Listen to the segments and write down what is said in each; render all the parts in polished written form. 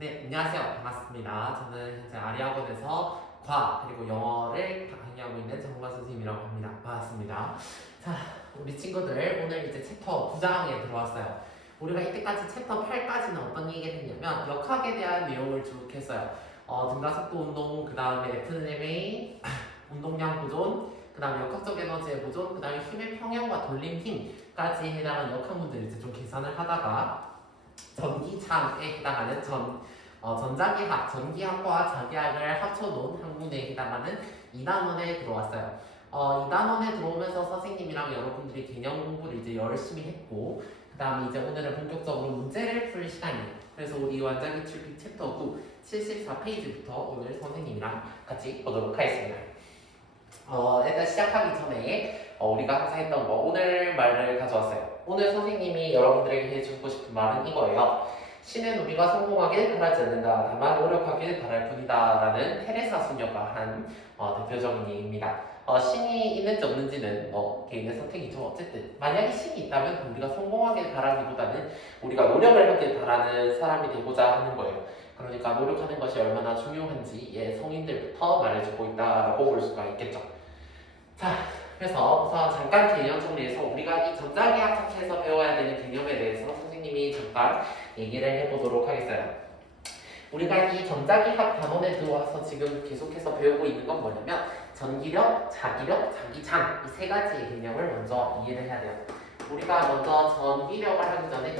네, 안녕하세요. 반갑습니다. 저는 현재 아리학원에서 과학 그리고 영어를 강의하고 있는 정관 선생님이라고 합니다. 반갑습니다. 자, 우리 친구들 오늘 이제 챕터 9장에 들어왔어요. 우리가 이때까지 챕터 8까지는 어떤 얘기를 했냐면 역학에 대한 내용을 쭉 했어요. 등가속도 운동, 그 다음에 FMA, 운동량 보존, 그 다음에 역학적 에너지의 보존, 그 다음에 힘의 평형과 돌림 힘까지 해당하는 역학문제를 이제 좀 계산을 하다가 전기창에 해당하는 전자기학, 전기학과 자기학을 합쳐놓은 학문에 해당하는 2단원에 들어왔어요. 2단원에 들어오면서 선생님이랑 여러분들이 개념 공부를 이제 열심히 했고, 그 다음에 이제 오늘은 본격적으로 문제를 풀 시간이에요. 그래서 우리 완자기 출필 챕터 9, 74페이지부터 오늘 선생님이랑 같이 보도록 하겠습니다. 일단 시작하기 전에 우리가 항상 했던 거 오늘 말을 가져왔어요. 오늘 선생님이 여러분들에게 해주고 싶은 말은 이거예요. 신은 우리가 성공하길 바라지 않는다. 다만 노력하길 바랄 뿐이다. 라는 테레사 수녀가 한 대표적인 얘기입니다. 신이 있는지 없는지는 개인의 선택이죠. 어쨌든 만약에 신이 있다면 우리가 성공하길 바라기보다는 우리가 노력을 하길 바라는 사람이 되고자 하는 거예요. 그러니까 노력하는 것이 얼마나 중요한지 성인들부터 말해주고 있다라고 볼 수가 있겠죠. 자, 그래서 우선 잠깐 개념 정리해서 우리가 이 전자기학 자체에서 배워야 되는 개념에 대해서 선생님이 잠깐 얘기를 해보도록 하겠어요. 우리가 이 전자기학 단원에 들어와서 지금 계속해서 배우고 있는 건 뭐냐면 전기력, 자기력, 자기장 이 세 가지의 개념을 먼저 이해를 해야 돼요. 우리가 먼저 전기력을 하기 전에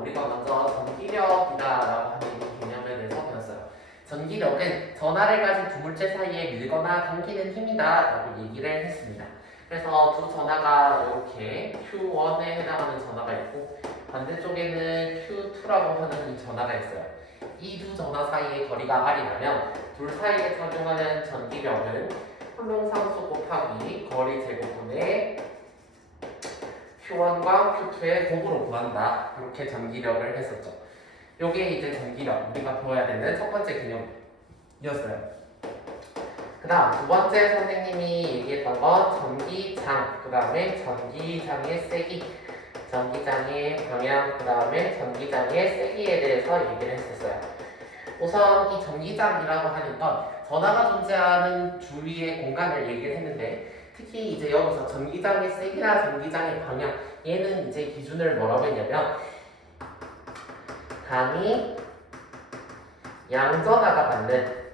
우리가 먼저 전기력이다라고 하는 개념에 대해서 배웠어요. 전기력은 전하를 가진 두 물체 사이에 밀거나 당기는 힘이다 라고 얘기를 했습니다. 그래서 두 전하가 이렇게 Q1에 해당하는 전하가 있고 반대쪽에는 Q2라고 하는 이 전하가 있어요. 이 두 전하 사이의 거리가 R이라면 둘 사이에 작용하는 전기력은 쿨롱 상수 곱하기 거리 제곱분의 Q1과 Q2의 곱으로 구한다. 이렇게 전기력을 했었죠. 요게 이제 전기력, 우리가 배워야 되는 첫 번째 개념이었어요. 그 다음 두 번째 선생님이 얘기했던 건 전기장, 그 다음에 전기장의 세기, 전기장의 방향, 그 다음에 전기장의 세기에 대해서 얘기를 했었어요. 우선 이 전기장이라고 하는 건 전하가 존재하는 주위의 공간을 얘기를 했는데 특히 이제 여기서 전기장의 세기나 전기장의 방향 얘는 이제 기준을 뭐라고 했냐면 단위 양전하가 받는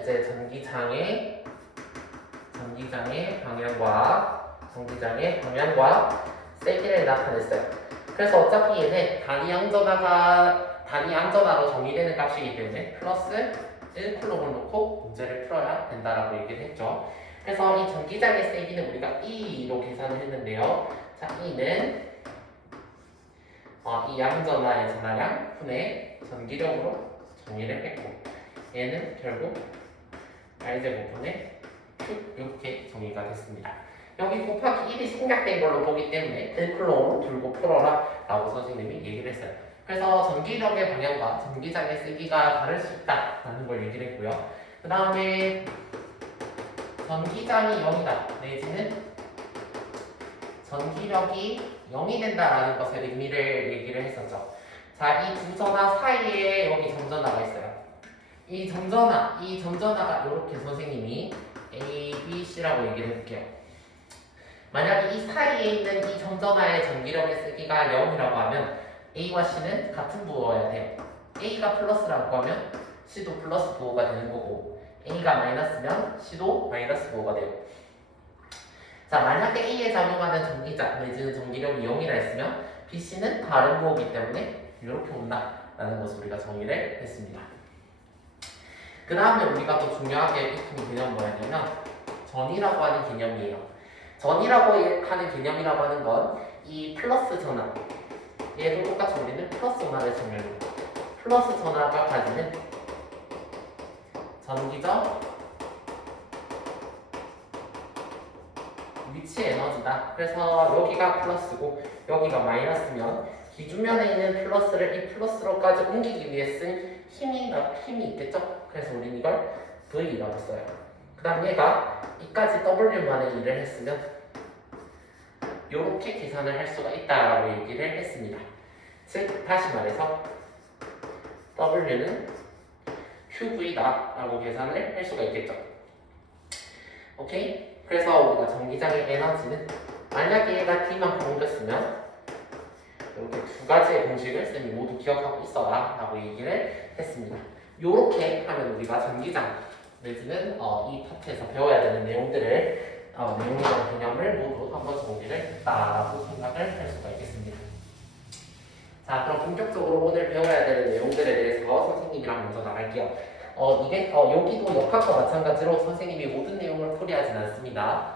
이제 전기장의 방향과 세기를 나타냈어요. 그래서 어차피 얘는 단위 양전하로 정의되는 값이기 때문에 플러스 1쿨롬을 놓고 문제를 풀어야 된다라고 얘기를 했죠. 그래서 이 전기장의 세기는 우리가 E로 계산을 했는데요. 자, E는 이 양전하의 전하량 분의 전기력으로 정의를 했고 얘는 결국 R제곱분의 Q 이렇게 정의가 됐습니다. 여기 곱하기 1이 생략된 걸로 보기 때문에 1쿨롬 들고 풀어라 라고 선생님이 얘기를 했어요. 그래서 전기력의 방향과 전기장의 세기가 다를 수 있다라는 걸 얘기를 했고요. 그 다음에 전기장이 0이다 내지는 전기력이 0이 된다라는 것의 의미를 얘기를 했었죠. 자, 이 두 전하 사이에 여기 점전하가 있어요. 이 점전하가 이렇게 선생님이 A, B, C라고 얘기를 해볼게요. 만약에 이 사이에 있는 이 점전하의 전기력의 세기가 0이라고 하면 A와 C는 같은 부호여야 돼요. A가 플러스라고 하면 C도 플러스 부호가 되는 거고 A가 마이너스면 C도 마이너스 부호가 돼요. 자, 만약에 A에 작용하는 전기장 내지는 전기력이 0이라 했으면 BC는 다른 부호이기 때문에 이렇게 온다라는 것을 우리가 정의를 했습니다. 그 다음에 우리가 더 중요하게 익힌 개념은 뭐였냐면 전이라고 하는 개념이에요. 전이라고 하는 개념이라고 하는 건 이 플러스 전하 얘도 똑같이 우리는 플러스 전하를 정의해요. 플러스 전하가 가지는 전기적 위치 에너지다. 그래서 여기가 플러스고 여기가 마이너스면 기준면에 있는 플러스를 이 플러스로까지 옮기기 위해 쓴 힘이 있겠죠? 그래서 우리는 이걸 V라고 써요. 그 다음 얘가 이까지 W만의 일을 했으면 이렇게 계산을 할 수가 있다라고 얘기를 했습니다. 즉 다시 말해서 W는 QV다 라고 계산을 할 수가 있겠죠. 오케이? 그래서 우리가 전기장의 에너지는 만약에 얘가 D만큼 옮겼으면 이렇게 두 가지의 공식을 쌤이 모두 기억하고 있어라 라고 얘기를 했습니다. 이렇게 하면 우리가 전기장 내지는 이 파트에서 배워야 되는 내용들을 내용이나 개념을 모두 한번 정리를 했다라고 생각을 할 수가 있겠습니다. 자, 그럼 본격적으로 오늘 배워야 되는 내용들에 대해서 선생님이랑 먼저 나갈게요. 여기도 역학과 마찬가지로 선생님이 모든 내용을 풀이하진 않습니다.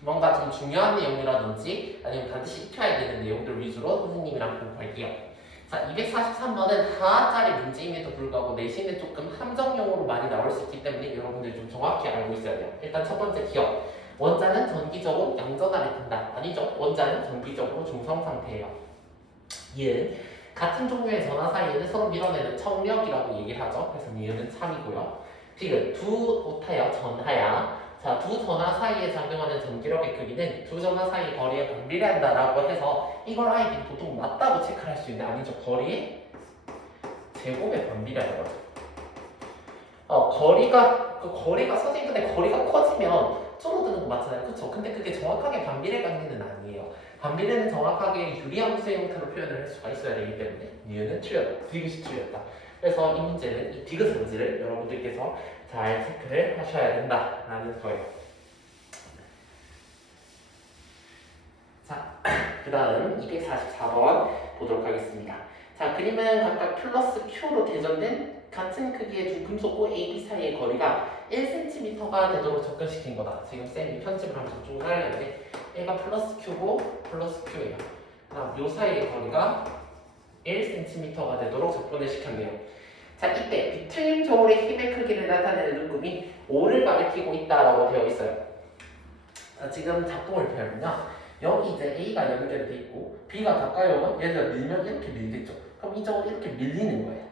뭔가 좀 중요한 내용이라든지 아니면 반드시 익혀야 되는 내용들 위주로 선생님이랑 공부할게요. 자, 243번은 하나짜리 문제임에도 불구하고 내신에 조금 함정용으로 많이 나올 수 있기 때문에 여러분들이 좀 정확히 알고 있어야 돼요. 일단 첫 번째 기억. 원자는 전기적으로 양전하를 든다. 아니죠. 원자는 정기적으로 중성 상태예요. 얘는 같은 종류의 전하 사이에는 서로 밀어내는 청력이라고 얘기를 하죠. 그래서 니은은 3이고요. 디귿 두 오타야 전하야. 자, 두 전하 사이에 작용하는 전기력의 크기는 두 전하 사이 거리에 반비례한다라고 해서 이걸 아이들이 보통 맞다고 체크를 할 수 있는데 아니죠. 거리의 제곱에 반비례하는 거죠. 거리가 선생님 근데 거리가 커지면 줄어드는 거 맞잖아요. 그쵸? 근데 그게 정확하게 반비례 관계는 아니에요. 반비례는 정확하게 유리함수의 형태로 표현을 할 수가 있어야 되기 때문에 니은은 틀렸다. 디귿이 틀렸다. 그래서 이 문제는 이 디귿 문제를 여러분들께서 잘 체크를 하셔야 된다라는 거예요. 자, 그 다음 244번 보도록 하겠습니다. 자, 그림은 각각 플러스 Q로 대전된 같은 크기의 두 금속고 A, B 사이의 거리가 1cm가 되도록 접근시킨 거다. 지금 쌤이 편집을 하면서 쭉 살렸는데 얘가 플러스 Q고 플러스 Q예요. 그다음 요 사이의 거리가 1cm가 되도록 접근을 시켰네요. 자, 이때 비트림 저울의 힘의 크기를 나타내는 눈금이 5를 가리키고 있다라고 되어 있어요. 자, 지금 작동을 보면요. 여기 이제 A가 연결돼 있고 B가 가까이 오면 얘가 밀면 이렇게 밀겠죠. 그럼 이 저울이 이렇게 밀리는 거예요.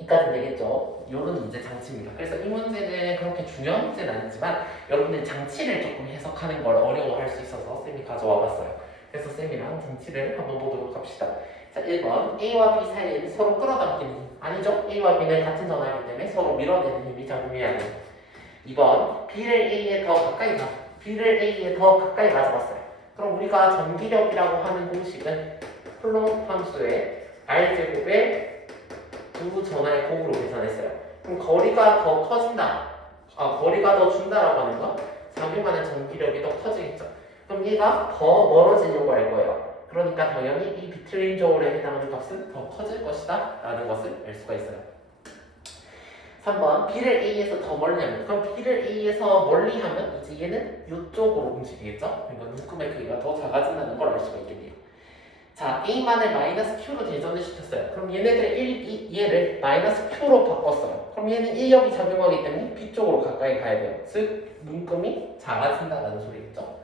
여기까지 되겠죠. 이런 이제 장치입니다. 그래서 이 문제는 그렇게 중요한 문제는 아니지만 여러분들 장치를 조금 해석하는 걸 어려워할 수 있어서 쌤이 가져와 봤어요. 그래서 쌤이랑 장치를 한번 보도록 합시다. 자, 1번 A와 B 사이에는 서로 끌어당기는 힘. 아니죠. A와 B는 같은 전하이기 때문에 서로 밀어내는 힘이 작용해야 돼요. 2번 B를 A에 더 가까이 가져갔어요. 그럼 우리가 전기력이라고 하는 공식은 플롯 함수의 R제곱의 두 전하의 곱으로 계산했어요. 그럼 거리가 더 커진다. 거리가 더 준다라고 하는 건 작용하는 전기력이 더 커지겠죠. 그럼 얘가 더 멀어지려고 할 거예요. 그러니까 당연히 이 비틀린 저울에 해당하는 값은 더 커질 것이다 라는 것을 알 수가 있어요. 3번 B를 A에서 더 멀리 하면 그럼 B를 A에서 멀리 하면 이제 얘는 이쪽으로 움직이겠죠. 그러니까 눈금의 크기가 더 작아진다는 걸 알 수가 있겠네요. 자, A만을 마이너스 Q로 대전을 시켰어요. 그럼 얘를 마이너스 Q로 바꿨어요. 그럼 얘는 1역이 작용하기 때문에 B 쪽으로 가까이 가야 돼요. 즉, 눈금이 작아진다는 소리겠죠.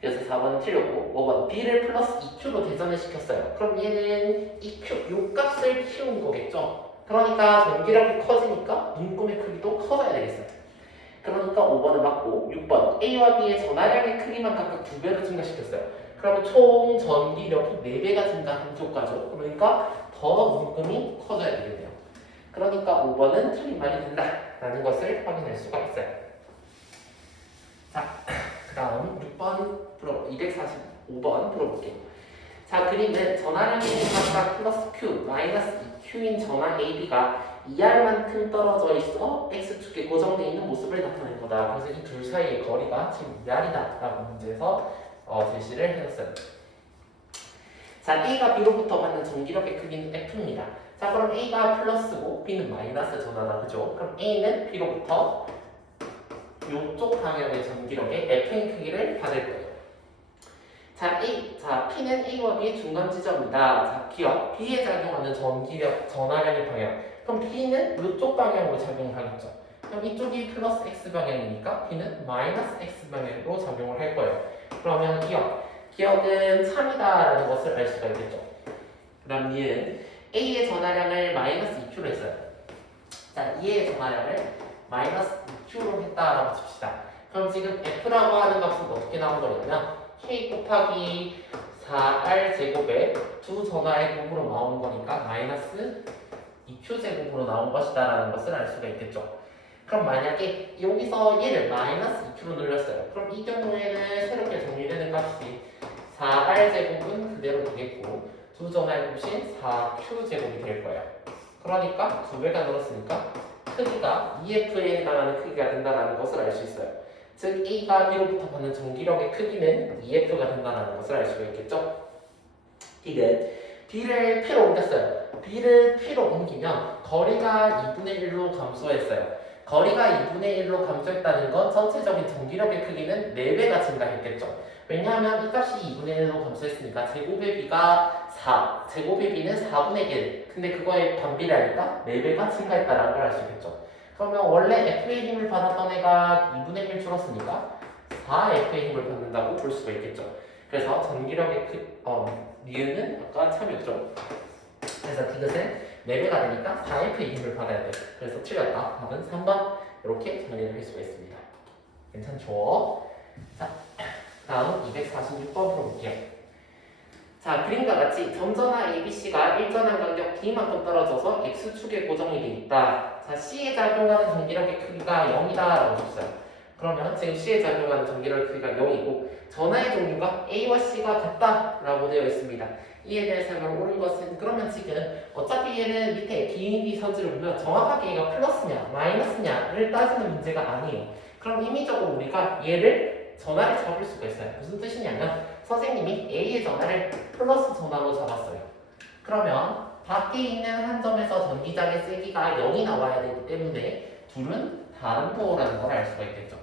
그래서 4번은 틀렸고 5번 B를 플러스 2Q로 대전을 시켰어요. 그럼 얘는 2Q, 요 값을 키운 거겠죠. 그러니까 전기력이 커지니까 눈금의 크기도 커져야 되겠어요. 그러니까 5번은 맞고 6번 A와 B의 전하량의 크기만 각각 2배로 증가시켰어요. 그러면 총 전기력이 4배가 증가한 효과죠. 그러니까 더 눈금이 커져야 되겠네요. 그러니까 5번은 틀린 말이 된다라는 것을 확인할 수가 있어요. 자, 그 다음 245번 풀어볼게요. 자, 그림은 전하량의 각각 플러스 Q, 마이너스 2Q인 전하 AB가 2R만큼 떨어져 있어 X축에 고정되어 있는 모습을 나타낸 거다. 그래서 이 둘 사이의 거리가 지금 2R이다 라고 문제에서 제시를 해줬어요. 자, A가 B로부터 받는 전기력의 크기는 F입니다. 자, 그럼 A가 플러스고 B는 마이너스 전하다. 그죠? 그럼 A는 B로부터 이쪽 방향의 전기력의 F의 크기를 받을 거예요. 자, P는 A와 B의 중간 지점이다. 자, 기억. B에 작용하는 전기력, 전하량의 방향. 그럼 B는 이쪽 방향으로 작용하겠죠. 그럼 이쪽이 플러스 X 방향이니까 B는 마이너스 X 방향으로 작용을 할 거예요. 그러면 기억은 3이다라는 것을 알 수가 있겠죠. 그 다음 얘는 A의 전하량을 마이너스 2Q로 했어요. 자, E의 전하량을 마이너스 2Q로 했다라고 칩시다. 그럼 지금 F라고 하는 값은 어떻게 나온 거냐면 K 곱하기 4R 제곱에 두 전화의 곱으로 나오는 거니까 마이너스 2Q 제곱으로 나온 것이다 라는 것을 알 수가 있겠죠. 그럼 만약에 여기서 얘를 마이너스 2Q로 늘렸어요. 그럼 이 경우에는 새롭게 정리되는 값이 4R 제곱은 그대로 되겠고 두 전화의 곱인 4Q 제곱이 될 거예요. 그러니까 2배가 늘었으니까 크기가 EF에 해당하는 크기가 된다는 것을 알 수 있어요. 즉 A가 B로부터 받는 전기력의 크기는 EF가 된다는 것을 알 수가 있겠죠. B를 P로 옮겼어요. B를 P로 옮기면 거리가 2분의 1로 감소했어요. 거리가 2분의 1로 감소했다는 건 전체적인 전기력의 크기는 4배가 증가했겠죠. 왜냐하면 이 값이 2분의 1로 감소했으니까 제곱의 B가 4, 제곱의 B는 4분의 1. 근데 그거에 반비례하니까 4배가 증가했다는 걸 알 수 있겠죠. 그러면 원래 F의 힘을 받았던 애가 2분의 1 줄었으니까 4F의 힘을 받는다고 볼 수가 있겠죠. 그래서 전기력의 니은은 아까 참였죠. 그래서 디귿은 4배가 되니까 4F의 힘을 받아야 돼요. 그래서 틀렸다. 답은 3번. 이렇게 정리를 할 수가 있습니다. 괜찮죠? 자, 다음 246번으로 볼게요. 자, 그림과 같이 점전화 ABC가 일정한 간격 D만큼 떨어져서 X축에 고정이 되어 있다. 자, C에 작용하는 전기력의 크기가 0이다 라고 줬어요. 그러면 지금 C에 작용하는 전기력의 크기가 0이고 전하의 종류가 A와 C가 같다 라고 되어 있습니다. 이에 대해서 옳은 것은 그러면 지금 어차피 얘는 밑에 B 선지를 보면 정확하게 얘가 플러스냐 마이너스냐를 따지는 문제가 아니에요. 그럼 임의적으로 우리가 얘를 전하를 잡을 수가 있어요. 무슨 뜻이냐면 선생님이 A의 전하를 플러스 전하로 잡았어요. 그러면 밖에 있는 한 점에서 전기장의 세기가 0이 나와야 되기 때문에 둘은 다른 부호라는 걸 알 수가 있겠죠.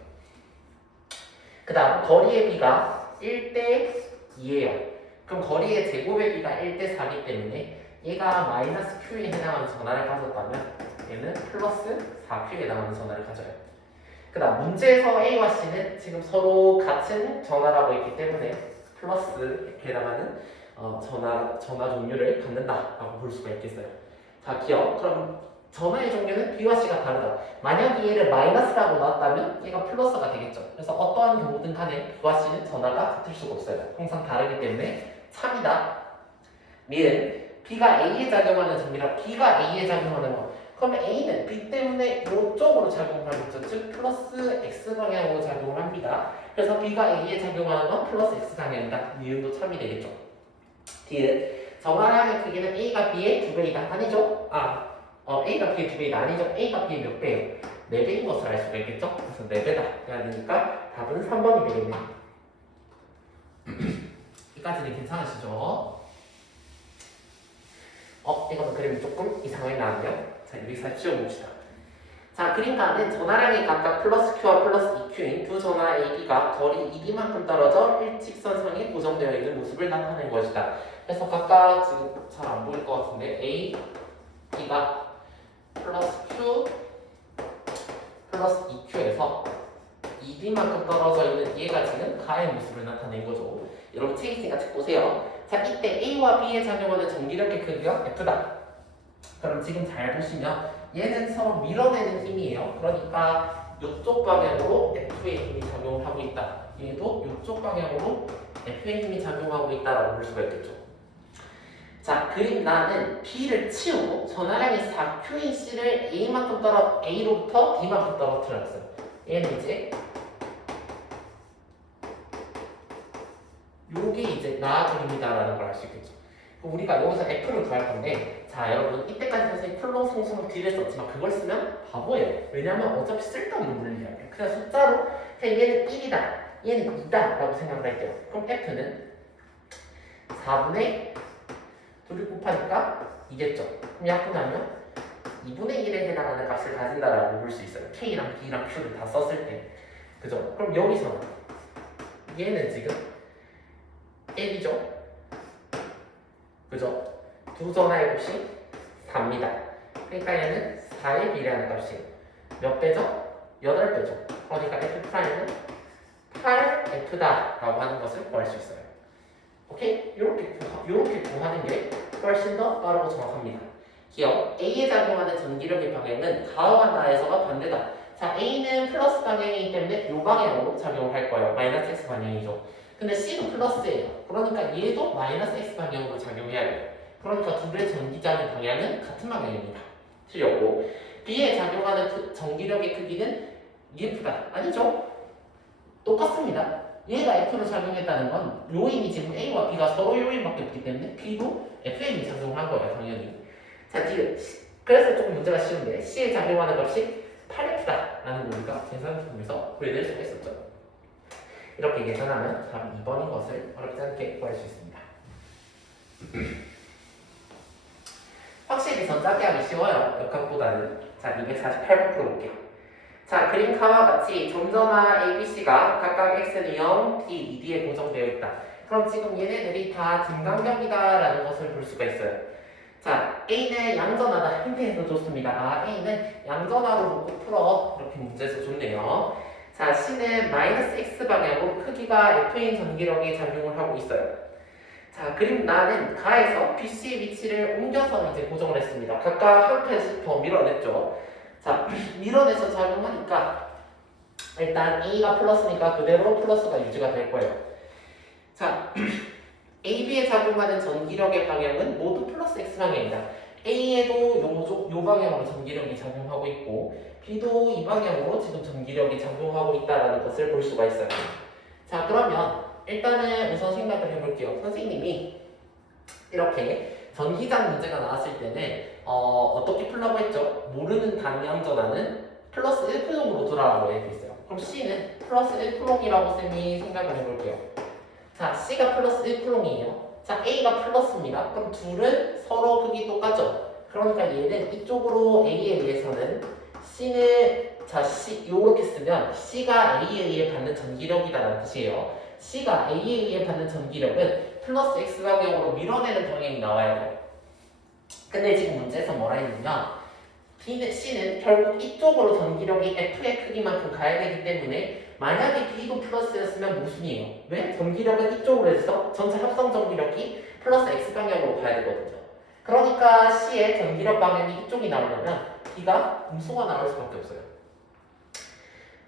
그 다음 거리의 B가 1대 2예요. 그럼 거리의 제곱의 B가 1대 4이기 때문에 얘가 마이너스 Q에 해당하는 전하를 가졌다면 얘는 플러스 4Q에 해당하는 전하를 가져요. 그 다음 문제에서 A와 C는 지금 서로 같은 전하라고 했기 때문에 플러스에 해당하는 전하 종류를 갖는다라고 볼 수가 있겠어요. 자, 기억. 그럼 전하의 종류는 B와 C가 다르다. 만약 얘를 마이너스라고 놨다면 얘가 플러스가 되겠죠. 그래서 어떠한 경우든 간에 B와 C는 전하가 같을 수가 없어요. 항상 다르기 때문에 참이다. 미은 B가 A에 작용하는 전기라 B가 A에 작용하는 거. 그러면 A는 B 때문에 이쪽으로 작용을 하겠죠. 즉 플러스 X 방향으로 작용을 합니다. 그래서 B가 A에 작용하는 건 플러스 X 방향이다. 미은도 참이 되겠죠. D은 정화량의 크기는 A가 B의 2배이다. 아니죠? A가 B의 2배이다. 아니죠? A가 B의 몇 배예요? 4배인 것을 알 수가 있겠죠? 그래서 4배다. 해야 되니까 답은 3번이 되겠네요. 여기까지는 괜찮으시죠? 이거는 그림이 조금 이상하게 나왔네요. 자, 여기서 지워봅시다. 자, 그림가는 전하량이 각각 플러스 Q와 플러스 2Q인 두 전하 AB가 거리 2D만큼 떨어져 일직선상에 고정되어 있는 모습을 나타낸 것이다. 그래서 각각 지금 잘 안 보일 것 같은데 A, B가 플러스 Q, 플러스 2Q에서 2D만큼 떨어져 있는 얘가 지금 가의 모습을 나타낸 거죠. 여러분 책 있으니까 책 보세요. 자, 이때 A와 B에 작용하는 전기력의 크기가 F다. 그럼 지금 잘 보시면 얘는 서로 밀어내는 힘이에요. 그러니까 이쪽 방향으로 F의 힘이 작용을 하고 있다. 얘도 이쪽 방향으로 F의 힘이 작용하고 있다라고 볼 수가 있겠죠. 자, 그림 나는 B를 치우고 전하량이 4Q인 C를 A로부터 D만큼 떨어뜨렸어요. 얘는 이제 요게 이제 나 그림이다라는 걸 알 수 있겠죠. 우리가 여기서 F를 구할 건데, 자 여러분 이때까지 선생님이 플러스 상수만 D를 썼지만 그걸 쓰면 바보예요. 왜냐면 어차피 쓸데없는 문제예요. 그냥 숫자로 그냥 얘는 1이다, 얘는 2다 라고 생각을 할게요. 그럼 F는 4분의 2를 곱하니까 2겠죠. 그럼 약분하면 2분의 1에 해당하는 값을 가진다라고 볼 수 있어요. K랑 B랑 Q를 다 썼을 때. 그죠? 그럼 여기서는 얘는 지금 1이죠. 그죠? 두 전하의 값이 4입니다. 그러니까 얘는 4에 비례하는 값이 몇 배죠? 8배죠. 그러니까 F'는 8F다 라고 하는 것을 구할 수 있어요. 오케이? 이렇게 구하는 게 훨씬 더 빠르고 정확합니다. 기억, A에 작용하는 전기력의 방향은 가와 나에서가 반대다. 자, A는 플러스 방향이기 때문에 이 방향으로 작용을 할 거예요. 마이너스 X 방향이죠. 근데 C도 플러스예요. 그러니까 얘도 마이너스 X 방향으로 작용해야 돼요. 그러니까 둘의 전기장의 방향은 같은 방향입니다. 틀렸고 B에 작용하는 전기력의 크기는 EF다. 아니죠? 똑같습니다. 얘가 F로 작용했다는 건 요인이 지금 A와 B가 서로 요인밖에 없기 때문에 B도 FM이 작용한 거예요. 당연히. 자, 지금 그래서 조금 문제가 쉬운데 C에 작용하는 값이 8F다 라는 걸 우리가 계산을 통해서 구해낼 수가 있었죠. 이렇게 계산하면 답이 2번인 것을 어렵지 않게 구할 수 있습니다. 확실히 전자기 하기 쉬워요. 역학보다는. 자, 248번 풀어볼게요. 자, 그림카와 같이 점전화 ABC가 각각 x는 0, t, 2d에 고정되어 있다. 그럼 지금 얘네들이 다 등간격이다 라는 것을 볼 수가 있어요. 자, A는 양전하다. 힌트에서 줬습니다. 아, A는 양전하로 놓고 풀어. 이렇게 문제에서 줬네요. 자, C는 마이너스 x 방향으로 크기가 F인 전기력이 작용을 하고 있어요. 자, 그림 나는 가에서 BC의 위치를 옮겨서 이제 고정을 했습니다. 각각 한 칸씩 더 밀어냈죠. 자, 밀어내서 작용하니까 일단 A가 플러스니까 그대로 플러스가 유지가 될 거예요. 자, AB에 작용하는 전기력의 방향은 모두 플러스 X 방향이다. A에도 요 방향으로 전기력이 작용하고 있고 B도 이 방향으로 지금 전기력이 작용하고 있다는 것을 볼 수가 있어요. 자, 그러면 일단은 우선 생각을 해볼게요. 선생님이 이렇게 전기장 문제가 나왔을 때는 어떻게 풀라고 했죠? 모르는 단위함전하는 플러스 1쿠롱으로 돌아라고 얘기했어요. 그럼 C는 플러스 1쿠롱이라고 쌤이 생각을 해볼게요. 자, C가 플러스 1쿠롱이에요. 자, A가 플러스입니다. 그럼 둘은 서로 크기 똑같죠? 그러니까 얘는 이쪽으로 A에 의해서는 C는 자, C 요렇게 쓰면 C가 A에 의해 받는 전기력이다라는 뜻이에요. C가 A에 의해 받는 전기력은 플러스 X 방향으로 밀어내는 방향이 나와야 돼요. 근데 지금 문제에서 뭐라 했냐면 C는 결국 이쪽으로 전기력이 F의 크기만큼 가야 되기 때문에 만약에 B도 플러스였으면 모순이에요. 왜? 전기력은 이쪽으로 해서 전체 합성 전기력이 플러스 X 방향으로 가야 되거든요. 그러니까 C의 전기력 방향이 이쪽이 나오려면 B가 음수가 나올 수밖에 없어요.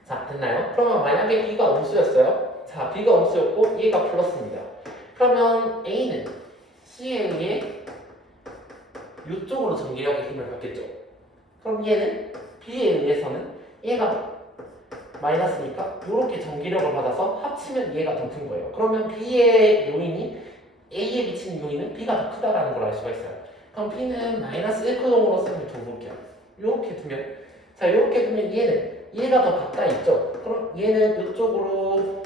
자, 됐나요? 그러면 만약에 B가 음수였어요. 자, B가 음수였고 얘가 플러스입니다. 그러면 A는 C에 의해 이쪽으로 전기력의 힘을 받겠죠. 그럼 얘는 B에 의해서는 얘가 마이너스니까 이렇게 전기력을 받아서 합치면 얘가 더 큰 거예요. 그러면 B의 요인이 A에 미치는 요인은 B가 더 크다라는 걸 알 수가 있어요. 그럼 B는 마이너스 1쿠롱으로 쌤을 둬볼게요. 이렇게 두면 자, 이렇게 두면 얘가 더 가까이 있죠. 그럼 얘는 이쪽으로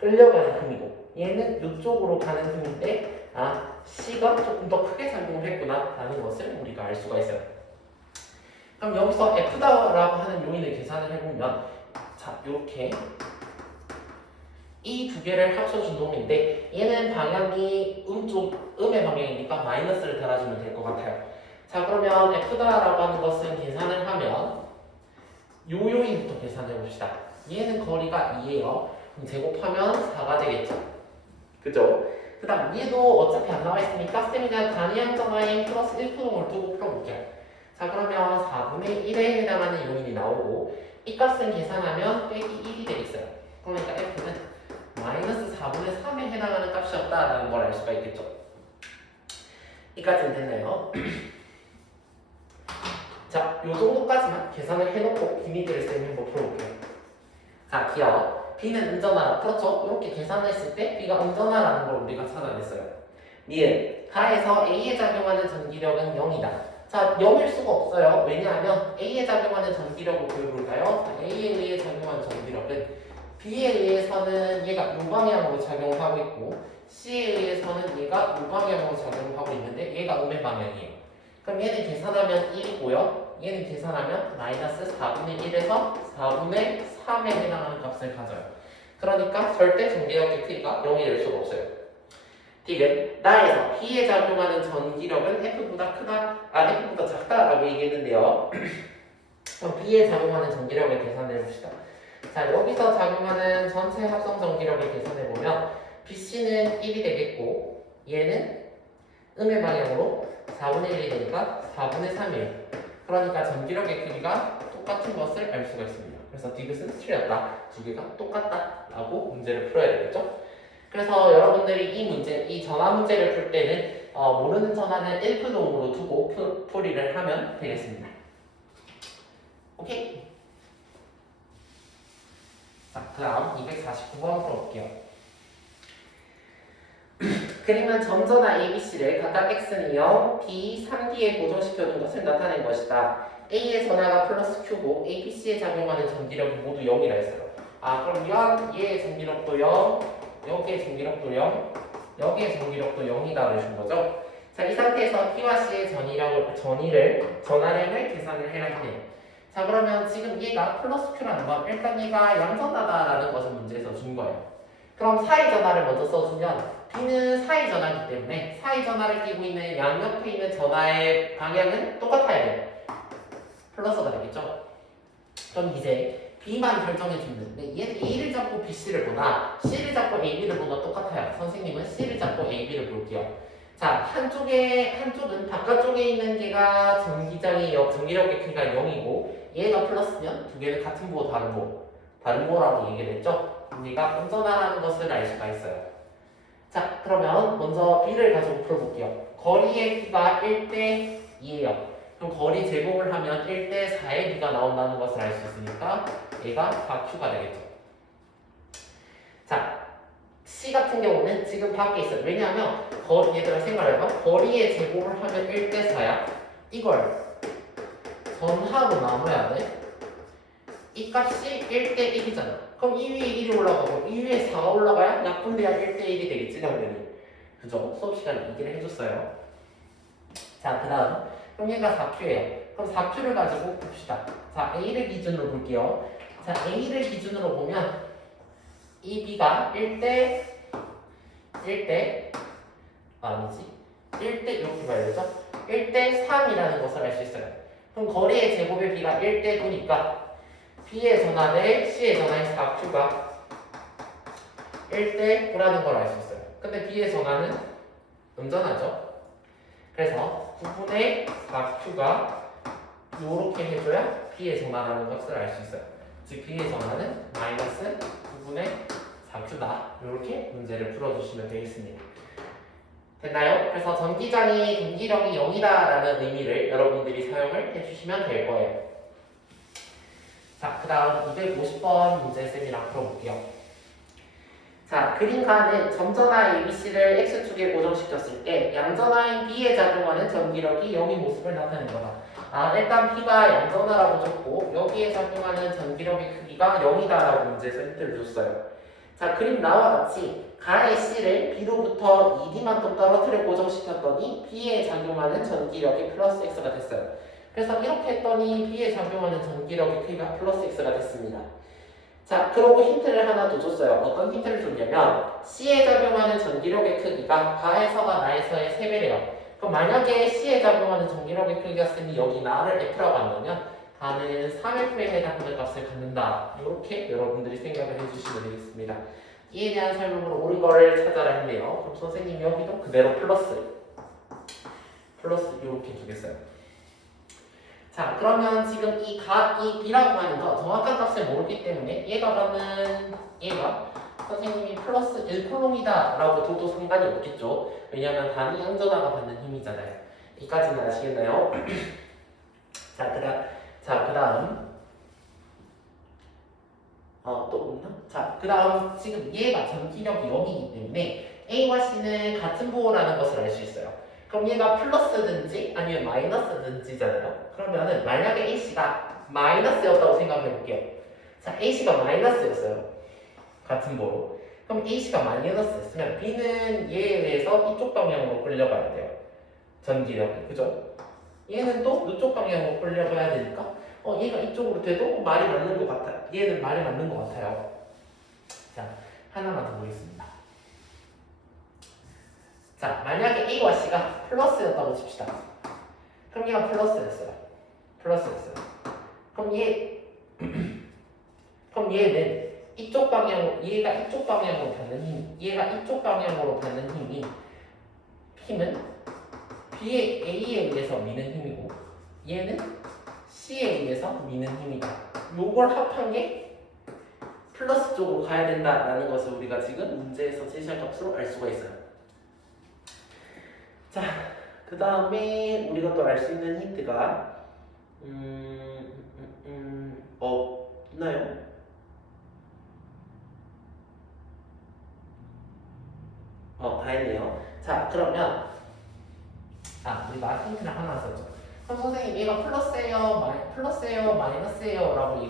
끌려가는 힘이고 얘는 이쪽으로 가는 힘인데 아, C가 조금 더 크게 작용을 했구나 라는 것을 우리가 알 수가 있어요. 그럼 여기서 F다라고 하는 요인을 계산을 해보면 자, 이렇게 이 두 개를 합쳐준 놈인데 얘는 방향이 음의 방향이니까 마이너스를 달아주면 될 것 같아요. 자, 그러면 F다라고 하는 것은 계산을 하면 요 요인부터 계산해 봅시다. 얘는 거리가 2예요. 그럼 제곱하면 4가 되겠죠. 그죠? 그 다음 얘도 어차피 안 나와 있으니까 쌤이 그냥 단위함정화인 플러스 1쿠롱을 두고 풀어볼게요. 자, 그러면 4분의 1에 해당하는 요인이 나오고 이 값은 계산하면 빼기 1이 되겠어요. 그러니까 F는 마이너스 4분의 3에 해당하는 값이었다라는 걸 알 수가 있겠죠. 이까지는 됐나요? 자, 요 정도까지만 계산을 해놓고 기미들을 쌤이 한번 풀어볼게요. 자, 기억. B는 음전하라. 그렇죠? 이렇게 계산했을 때 B가 음전하라는 걸 우리가 찾아냈어요. 니은 가에서 A에 작용하는 전기력은 0이다. 자, 0일 수가 없어요. 왜냐하면 A에 작용하는 전기력을 보여볼까요? 자, A에 의해 작용하는 전기력은 B에 의해서는 얘가 이 방향으로 작용을 하고 있고 C에 의해서는 얘가 이 방향으로 작용을 하고 있는데 얘가 음의 방향이에요. 그럼 얘는 계산하면 1이고요. 얘는 계산하면 마이너스 4분의 1에서 4분의 3에 해당하는 값을 가져요. 그러니까 절대 전기력의 크기가 0이 될 수가 없어요. 디귿 나에서 B에 작용하는 전기력은 F보다 작다라고 얘기했는데요. 그럼 B에 작용하는 전기력을 계산해 봅시다. 자, 여기서 작용하는 전체 합성 전기력을 계산해 보면 BC는 1이 되겠고 얘는 음의 방향으로 4분의 1이 되니까 4분의 3이에요. 그러니까 전기력의 크기가 똑같은 것을 알 수가 있습니다. 그래서 디귿은 틀렸다. 두 개가 똑같다 라고 문제를 풀어야 되겠죠. 그래서 여러분들이 이 전화 문제를 풀 때는 모르는 전화는 1푸동으로 두고 풀이를 하면 되겠습니다. 오케이? 자, 그 다음 249번 풀어볼게요. 그림은 점전화 ABC를 각각 X는 0, B, 3D에 고정시켜둔 것을 나타낸 것이다. A의 전하가 플러스 Q고 ABC에 작용하는 전기력이 모두 0이라 했어요. 그럼 얘의 전기력도 0, 여기의 전기력도 0, 여기의 전기력도 0이다 그러신 거죠? 자, 이 상태에서 P와 C의 전하량을 계산을 해라 해요. 자, 그러면 지금 얘가 플러스 Q라는 건 일단 얘가 양전하다라는 것을 문제에서 준 거예요. 그럼 사이 전하를 먼저 써주면 B는 사이 전하이기 때문에 사이 전하를 띄고 있는 양옆에 있는 전하의 방향은 똑같아야 돼요. 플러스가 되겠죠? 그럼 이제 B만 결정해주면 돼. 얘는 A를 잡고 BC를 보나 C를 잡고 AB를 보나 똑같아요. 선생님은 C를 잡고 AB를 볼게요. 자, 한쪽은 바깥쪽에 있는 게가 전기력의 크기가 0이고 얘가 플러스면 두 개는 같은 부호 다른 부호라고 얘기를 했죠? 우리가 운전하라는 것을 알 수가 있어요. 자, 그러면 먼저 B를 가지고 풀어볼게요. 거리의 B가 1대 2예요. 그럼 거리 제곱을 하면 1대 4의 B가 나온다는 것을 알 수 있으니까 얘가 4Q가 되겠죠. 자, C 같은 경우는 지금 밖에 있어요. 왜냐하면 얘들아 생각해봐. 거리의 제곱을 하면 1대 4야. 이걸 전하로 나눠야 돼. 이 값이 1대 1이잖아. 그럼 2 위에 1이 올라가고 2 위에 4가 올라가야 약분돼야 1대 1이 되겠지 당연히. 그죠? 수업 시간에 얘기를 해줬어요. 자, 그 다음 그럼 얘가 4Q예요. 그럼 4Q를 가지고 봅시다. 자, A를 기준으로 볼게요. 자, A를 기준으로 보면 이 B가 1대 아니지 1대 이렇게 봐야 되죠? 1대 3이라는 것을 알 수 있어요. 그럼 거리의 제곱의 B가 1대 9니까 B의 전하 대 C의 전하인 4Q가 1대 9라는 걸 알 수 있어요. 근데 B의 전하는 음전하죠? 그래서 9분의 4Q가 이렇게 해줘야 B의 전하라는 것을 알 수 있어요. 즉 B의 전하는 마이너스 9분의 4Q다. 이렇게 문제를 풀어주시면 되겠습니다. 됐나요? 그래서 전기장이 전기력이 0이다라는 의미를 여러분들이 사용을 해주시면 될 거예요. 자, 그 다음 250번 문제쌤이랑 풀어볼게요. 자, 그림가는 점전하 ABC를 X축에 고정시켰을 때 양전하인 B에 작용하는 전기력이 0인 모습을 나타낸 거다. 일단 B가 양전하라고 줬고 여기에 작용하는 전기력의 크기가 0이다라고 문제에서 힌트를 줬어요. 자, 그림 나와 같이 가의 C를 B로부터 2D만 또 떨어뜨려 고정시켰더니 B에 작용하는 전기력이 플러스 X가 됐어요. 그래서 이렇게 했더니 B에 작용하는 전기력의 크기가 플러스 X가 됐습니다. 자, 그러고 힌트를 하나 더 줬어요. 어떤 힌트를 줬냐면 C에 작용하는 전기력의 크기가 가에서가 나에서의 3배래요. 그럼 만약에 C에 작용하는 전기력의 크기가 쓰니 여기 나를 F라고 한다면 가는 3F에 해당하는 값을 갖는다. 이렇게 여러분들이 생각을 해주시면 되겠습니다. 이에 대한 설명으로 옳은 거를 찾아라 했네요. 그럼 선생님이 여기도 그대로 플러스 이렇게 주겠어요. 자, 그러면 지금 이 B라고 하는 거 정확한 값을 모르기 때문에 얘가 선생님이 플러스 1콜롬이다 라고 둬도 상관이 없겠죠. 왜냐하면 단위 양전하가 받는 힘이잖아요. 여기까지는 아시겠나요? 자, 그 다음 또 없나? 자, 그 다음 지금 얘가 전기력이 0이기 때문에 A와 C는 같은 부호라는 것을 알 수 있어요. 그럼 얘가 플러스든지 아니면 마이너스든지잖아요. 그러면은 만약에 A씨가 마이너스였다고 생각해 볼게요. 자, A씨가 마이너스였어요. 같은 부호로. 그럼 A씨가 마이너스였으면 B는 얘에 의해서 이쪽 방향으로 끌려가야 돼요. 전기력이. 그죠? 얘는 또 이쪽 방향으로 끌려가야 되니까 얘가 이쪽으로 돼도 말이 맞는 것 같아요. 얘는 말이 맞는 것 같아요. 자, 하나만 더 보겠습니다. 자, 만약에 A와 C가 플러스였다고 칩시다. 그럼 얘가 플러스였어요. 그럼 그럼 얘는 이쪽 방향으로, 얘가 이쪽 방향으로 받는 힘, 얘가 이쪽 방향으로 받는 힘은 A에 의해서 미는 힘이고, 얘는 C에 의해서 미는 힘이다. 요걸 합한 게 플러스 쪽으로 가야 된다라는 것을 우리가 지금 문제에서 제시한 값으로 알 수가 있어요. 자, 그 다음에 우리가 또 알 수 있는 힌트가 있나요? 다 했네요. 자, 그러면 우리가 힌트를 하나 썼죠. 그럼 선생님 얘가 플러스예요, 마이너스예요 라고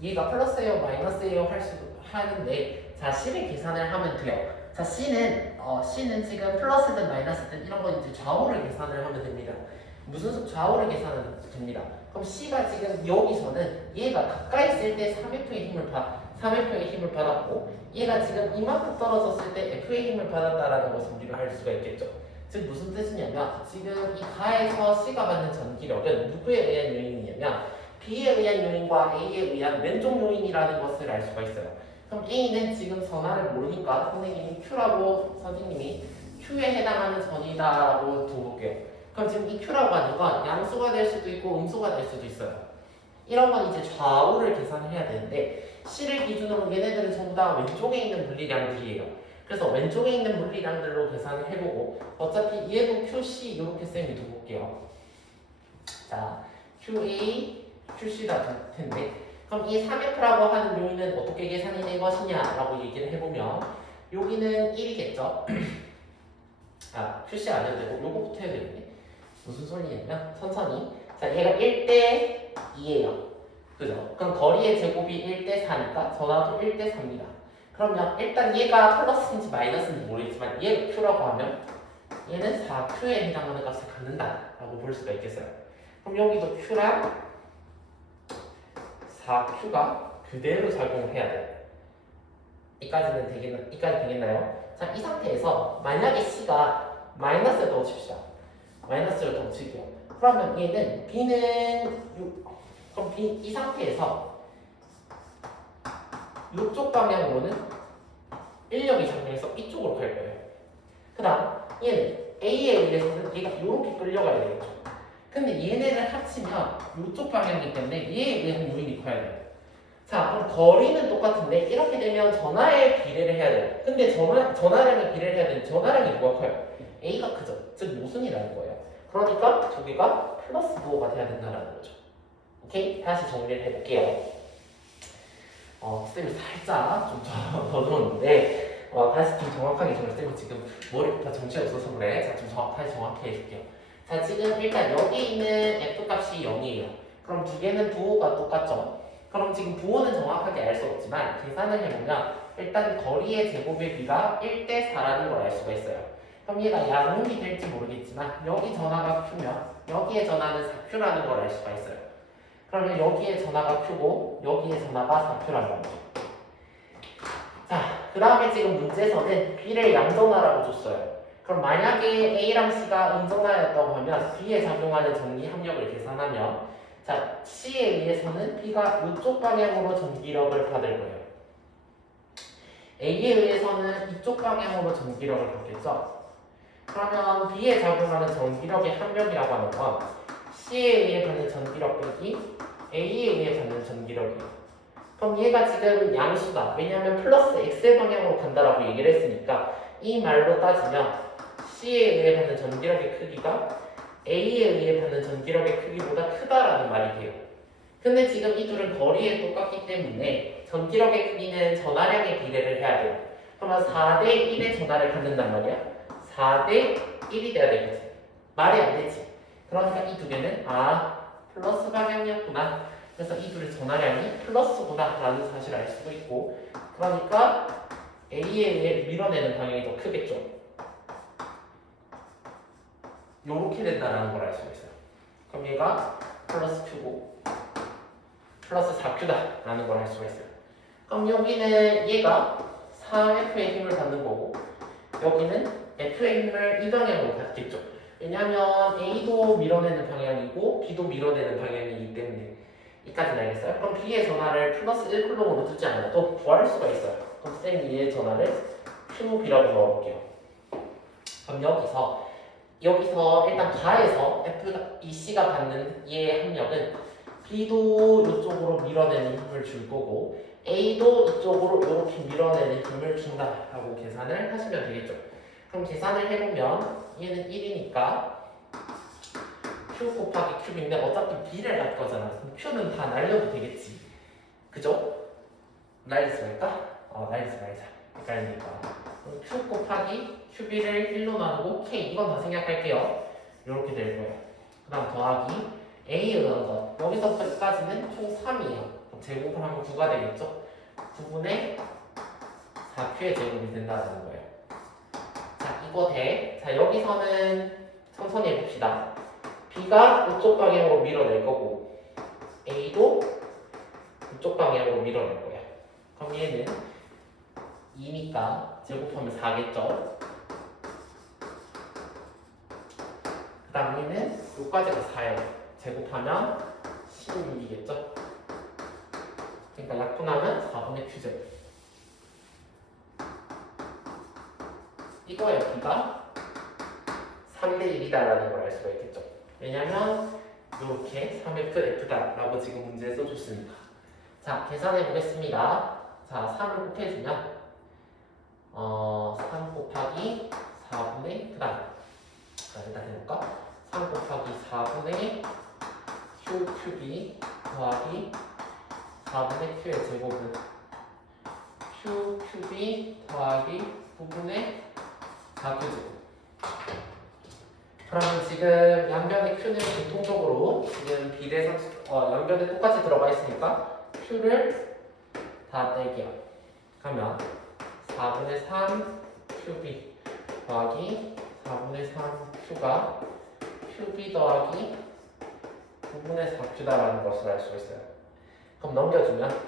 얘가 플러스예요, 마이너스예요 할 수도 하는데, 자, C를 계산을 하면 돼요. 자, C는 지금 플러스든 마이너스든 이런 거 이제 좌우를 계산을 하면 됩니다. 무슨 좌우를 계산하면 됩니다. 그럼 C가 지금 여기서는 얘가 가까이 있을 때 3F의 힘을 받았고, 얘가 지금 이만큼 떨어졌을 때 F의 힘을 받았다라는 것을 우리가 알 수가 있겠죠. 즉 무슨 뜻이냐면 지금 이 가에서 C가 받는 전기력은 누구에 의한 요인이냐면 B에 의한 요인과 A에 의한 왼쪽 요인이라는 것을 알 수가 있어요. 그럼 A는 지금 전하를 모르니까 선생님이 Q라고 선생님이 Q에 해당하는 전이다라고 둬볼게요. 그럼 지금 이 Q라고 하는 건 양수가 될 수도 있고 음수가 될 수도 있어요. 이런 건 이제 좌우를 계산을 해야 되는데 C를 기준으로 얘네들은 전부 다 왼쪽에 있는 물리량들이에요. 그래서 왼쪽에 있는 물리량들로 계산을 해보고 어차피 얘도 QC 이렇게 쌤이 둬볼게요. 자, QA, QC가 될 텐데 그럼 이 3F라고 하는 요인은 어떻게 계산이 된 것이냐라고 얘기를 해보면 여기는 1이겠죠? QC 안 해도 되고 요거부터 해야 되겠네. 무슨 소리냐면 천천히. 자, 얘가 1대 2예요. 그죠? 그럼 거리의 제곱이 1대 4니까 전화도 1대 4입니다. 그러면 일단 얘가 플러스인지 마이너스인지 모르겠지만 얘가 Q라고 하면 얘는 4Q에 해당하는 값을 갖는다라고 볼 수가 있겠어요. 그럼 여기도 Q랑 4Q가 그대로 작용을 해야 돼요. 이까지 되겠나요? 자, 이 상태에서 만약에 C가 마이너스를 더 칩시다. 마이너스를 더 칠게요. 그러면 얘는 그럼 이 상태에서 이쪽 방향으로는 인력이 작용해서 이쪽으로 갈 거예요. 그 다음 얘는 A에 의해서는 얘가 이렇게 끌려가야 되겠죠. 근데 얘네를 합치면 이쪽 방향이기 때문에 얘에 의한 요인이 커야 돼요. 자, 그럼 거리는 똑같은데 이렇게 되면 전하의 비례를 해야 돼요. 근데 전하량의 비례를 해야 되는데 전하량이 누가 커요? A가 크죠. 즉 모순이라는 거예요. 그러니까 두 개가 플러스 부호가 돼야 된다는 거죠. 오케이? 다시 정리를 해볼게요. 쌤이 살짝 좀 더듬었는데 다시 좀 정확하게 쌤이 지금 머리가 정신이 없어서 그래. 자, 좀 다시 정확히 해줄게요. 자, 지금 일단 여기 있는 F값이 0이에요. 그럼 두 개는 부호가 똑같죠? 그럼 지금 부호는 정확하게 알 수 없지만 계산을 해보면 일단 거리의 제곱의 비가 1대 4라는 걸 알 수가 있어요. 그럼 얘가 양육이 될지 모르겠지만 여기 전하가 Q면 여기에 전하는 4Q라는 걸 알 수가 있어요. 그러면 여기에 전하가 Q고 여기에 전하가 4Q라는 거죠. 자, 그 다음에 지금 문제에서는 B를 양전하라고 줬어요. 그럼 만약에 A랑 C가 음전하였다고 하면 B에 작용하는 전기 합력을 계산하면 자, C에 의해서는 B가 이쪽 방향으로 전기력을 받을 거예요. A에 의해서는 이쪽 방향으로 전기력을 받겠죠. 그러면 B에 작용하는 전기력의 합력이라고 하는 건 C에 의해 받는 전기력 빼기 A에 의해 받는 전기력이에요. 그럼 얘가 지금 양수다. 왜냐하면 플러스 X 방향으로 간다라고 얘기를 했으니까 이 말로 따지면 C에 의해 받는 전기력의 크기가 A에 의해 받는 전기력의 크기보다 크다라는 말이 돼요. 근데 지금 이 둘은 거리에 똑같기 때문에 전기력의 크기는 전하량의 비례를 해야 돼요. 그러면 4대 1의 전하를 갖는단 말이야. 4대 1이 돼야 되겠지. 말이 안 되지. 그러니까 이 두 개는 플러스 방향이었구나. 그래서 이 둘의 전하량이 플러스구나 라는 사실을 알 수도 있고, 그러니까 A에 의해 밀어내는 방향이 더 크겠죠. 요렇게 된다는 걸 알 수가 있어요. 그럼 얘가 플러스 Q고 플러스 4Q다 라는 걸 알 수가 있어요. 그럼 여기는 얘가 4F의 힘을 받는 거고 여기는 F의 힘을 이 방향으로 받겠죠. 왜냐하면 A도 밀어내는 방향이고 B도 밀어내는 방향이기 때문에. 이까지는 알겠어요? 그럼 B의 전하를 플러스 1쿨롱으로 두지 않아도 구할 수가 있어요. 그럼 쌤이 얘의 전하를 QB라고 넣어볼게요. 그럼 여기서 일단 가에서 C가 받는 얘의 합력은 B도 이쪽으로 밀어내는 힘을 줄 거고 A도 이쪽으로 이렇게 밀어내는 힘을 준다라고 계산을 하시면 되겠죠. 그럼 계산을 해보면 얘는 1이니까 Q 곱하기 Q인데 어차피 B를 갈 거잖아. 그럼 Q는 다 날려도 되겠지. 그죠? 날리지 말까? 날리지 말자. 헷갈리니까. 그럼 Q 곱하기 QB를 1로 나누고 K 이건 다 생략할게요. 이렇게 될 거예요. 그 다음 더하기 A 의한 것. 여기서부터 여기까지는 총 3이에요. 제곱을 하면 9가 되겠죠? 9분의 4Q의 제곱이 된다는 거예요. 자, 이거 돼. 자, 여기서는 천천히 해봅시다. B가 이쪽 방향으로 밀어낼 거고 A도 이쪽 방향으로 밀어낼 거예요. 그럼 얘는 2니까 제곱하면 4겠죠? 그 다음 얘는 여기까지가 4예요. 제곱하면 16이겠죠? 그러니까 약분하면 4분의 Q제곱. 이거의 B가 3대 1이다라는 걸 알 수가 있겠죠. 왜냐면 이렇게 3F F다라고 지금 문제에 써줬으니까. 자, 계산해 보겠습니다. 자, 3을 곱해주면 3 곱하기 4분의 그 다음 일단 해볼까? 3 곱하기 4분의 QQB 더하기 4분의 Q의 제곱은 QQB 더하기 9분의 4Q제곱. 그러면 지금 양변의 Q는 공통적으로 지금 비례상 양변에 똑같이 들어가 있으니까 Q를 다 떼기야. 그러면 4분의 3 QB 더하기 4분의 3 Q가 QB 더하기 9분의 4Q다라는 것을 알 수 있어요. 그럼 넘겨주면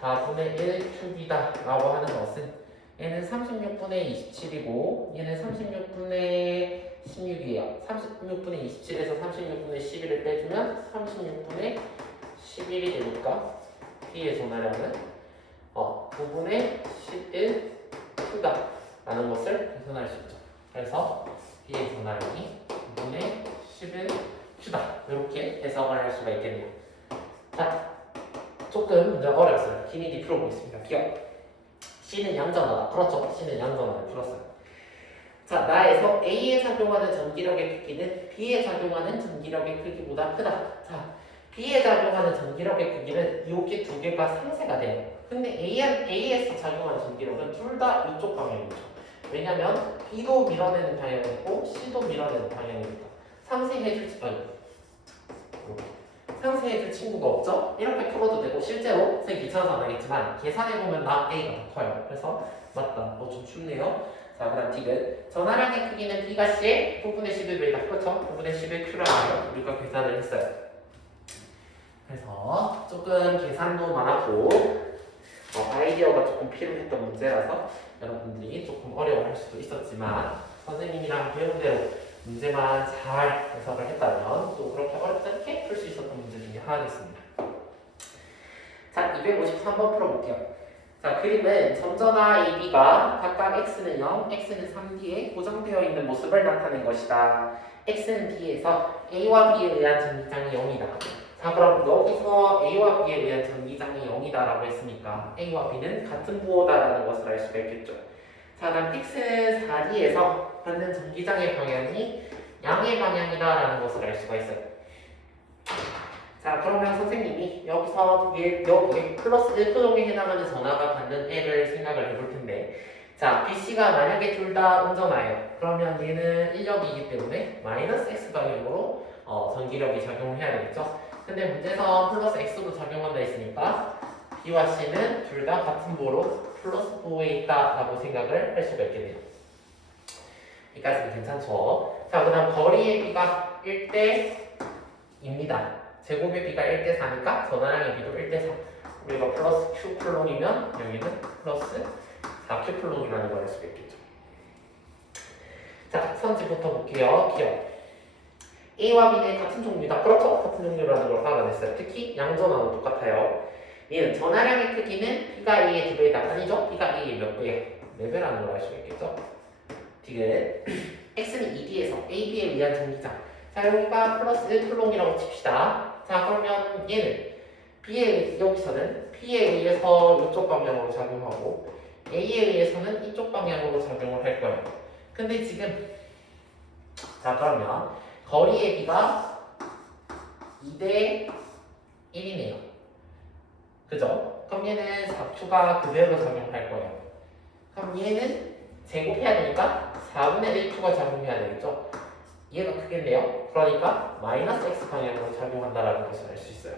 4분의 1 QB다 라고 하는 것은 얘는 36분의 27이고 얘는 36분의 16이에요. 36분의 27에서 36분의 11을 빼주면 36분의 11이 되니까 B의 전화량은 9분의 11 Q다 라는 것을 계산할 수 있죠. 그래서 B의 전화량이 9분의 11 Q다 이렇게 해석을 할 수가 있겠네요. 자, 조금 문제 어려웠어요. 기니디 풀어보겠습니다. 기억. C는 양전하다. 그렇죠. C는 양전하다. 풀었어요. 자, 나에서 A에 작용하는 전기력의 크기는 B에 작용하는 전기력의 크기보다 크다. 자, B에 작용하는 전기력의 크기는 이렇게 두 개가 상쇄가 돼요. 근데 A에서 작용하는 전기력은 둘 다 이쪽 방향이죠. 왜냐면 B도 밀어내는 방향이고 C도 밀어내는 방향이니까. 상쇄해줄 친구가 없죠? 이렇게 풀어도 되고 실제로 선생님 귀찮아서 안 하겠지만 계산해보면 나 A가 더 커요. 그래서 맞다. 좀 춥네요. 자, 그 다음 디귿. 전화량의 크기는 B가 C의 9분의 11이다. 그렇죠? 9분의 11Q라는 걸 우리가 계산을 했어요. 그래서 조금 계산도 많았고 아이디어가 조금 필요했던 문제라서 여러분들이 조금 어려워할 수도 있었지만 선생님이랑 배운 대로 문제만 잘 해석을 했다면 또 그렇게 어렵지 않게 풀 수 있었던 문제 중에 하나겠습니다. 자, 253번 풀어볼게요. 자, 그림은 점전화 AB가 각각 X는 0, X는 3D에 고정되어 있는 모습을 나타낸 것이다. X는 B에서 A와 B에 의한 전기장이 0이다. 자, 그럼 여기서 A와 B에 의한 전기장이 0이다라고 했으니까 A와 B는 같은 부호다라는 것을 알 수가 있겠죠. 자, 그럼 X는 4D에서 받는 전기장의 방향이 양의 방향이다라는 것을 알 수가 있어요. 자, 그러면 선생님이 여기서 여기 플러스 1표동에 해당하는 전화가 받는 애를 생각을 해볼 텐데, 자, BC가 만약에 둘 다 운전화예요. 그러면 얘는 인력이기 때문에 마이너스 X 방향으로 전기력이 작용해야 되겠죠. 근데 문제에서 플러스 X로 작용한다 했으니까 B와 C는 둘 다 같은 부호로 플러스 부호에 있다라고 생각을 할 수가 있겠네요. 여기까지는 괜찮죠. 자, 그 다음 거리의 B가 1대입니다. 제곱의 B가 1대4니까 전화량의 B도 1대4. 우리가 플러스 Q 플롱이면 여기는 플러스 4Q 플롱이라는 걸 알 수가 있겠죠. 자, 선지부터 볼게요. 기억. A와 B는 같은 종류다. 그렇죠? 같은 종류라는 걸 알아냈어요. 특히 양전하고 똑같아요. 얘는 전화량의 크기는 B가 A의 2배이다. 아니죠? B가 A의 몇 배예요? 4배라는 걸 알 수가 있겠죠? 디귿. X는 2D에서 AB에 의한 전기장. 자, 여기가 플러스 1플롱이라고 칩시다. 자, 그러면 얘는 여기서는 B에 의해서 이쪽 방향으로 작용하고 A에 의해서는 이쪽 방향으로 작용을 할 거예요. 근데 지금 자 그러면 거리의 B가 2대 1이네요. 그죠? 그럼 얘는 4Q가 그대로 작용할 거예요. 그럼 얘는 제곱해야 되니까 4분의 1Q가 작용해야 되겠죠? 얘가 크겠네요. 그러니까 마이너스 X 방향으로 작용한다라는 것을 알 수 있어요.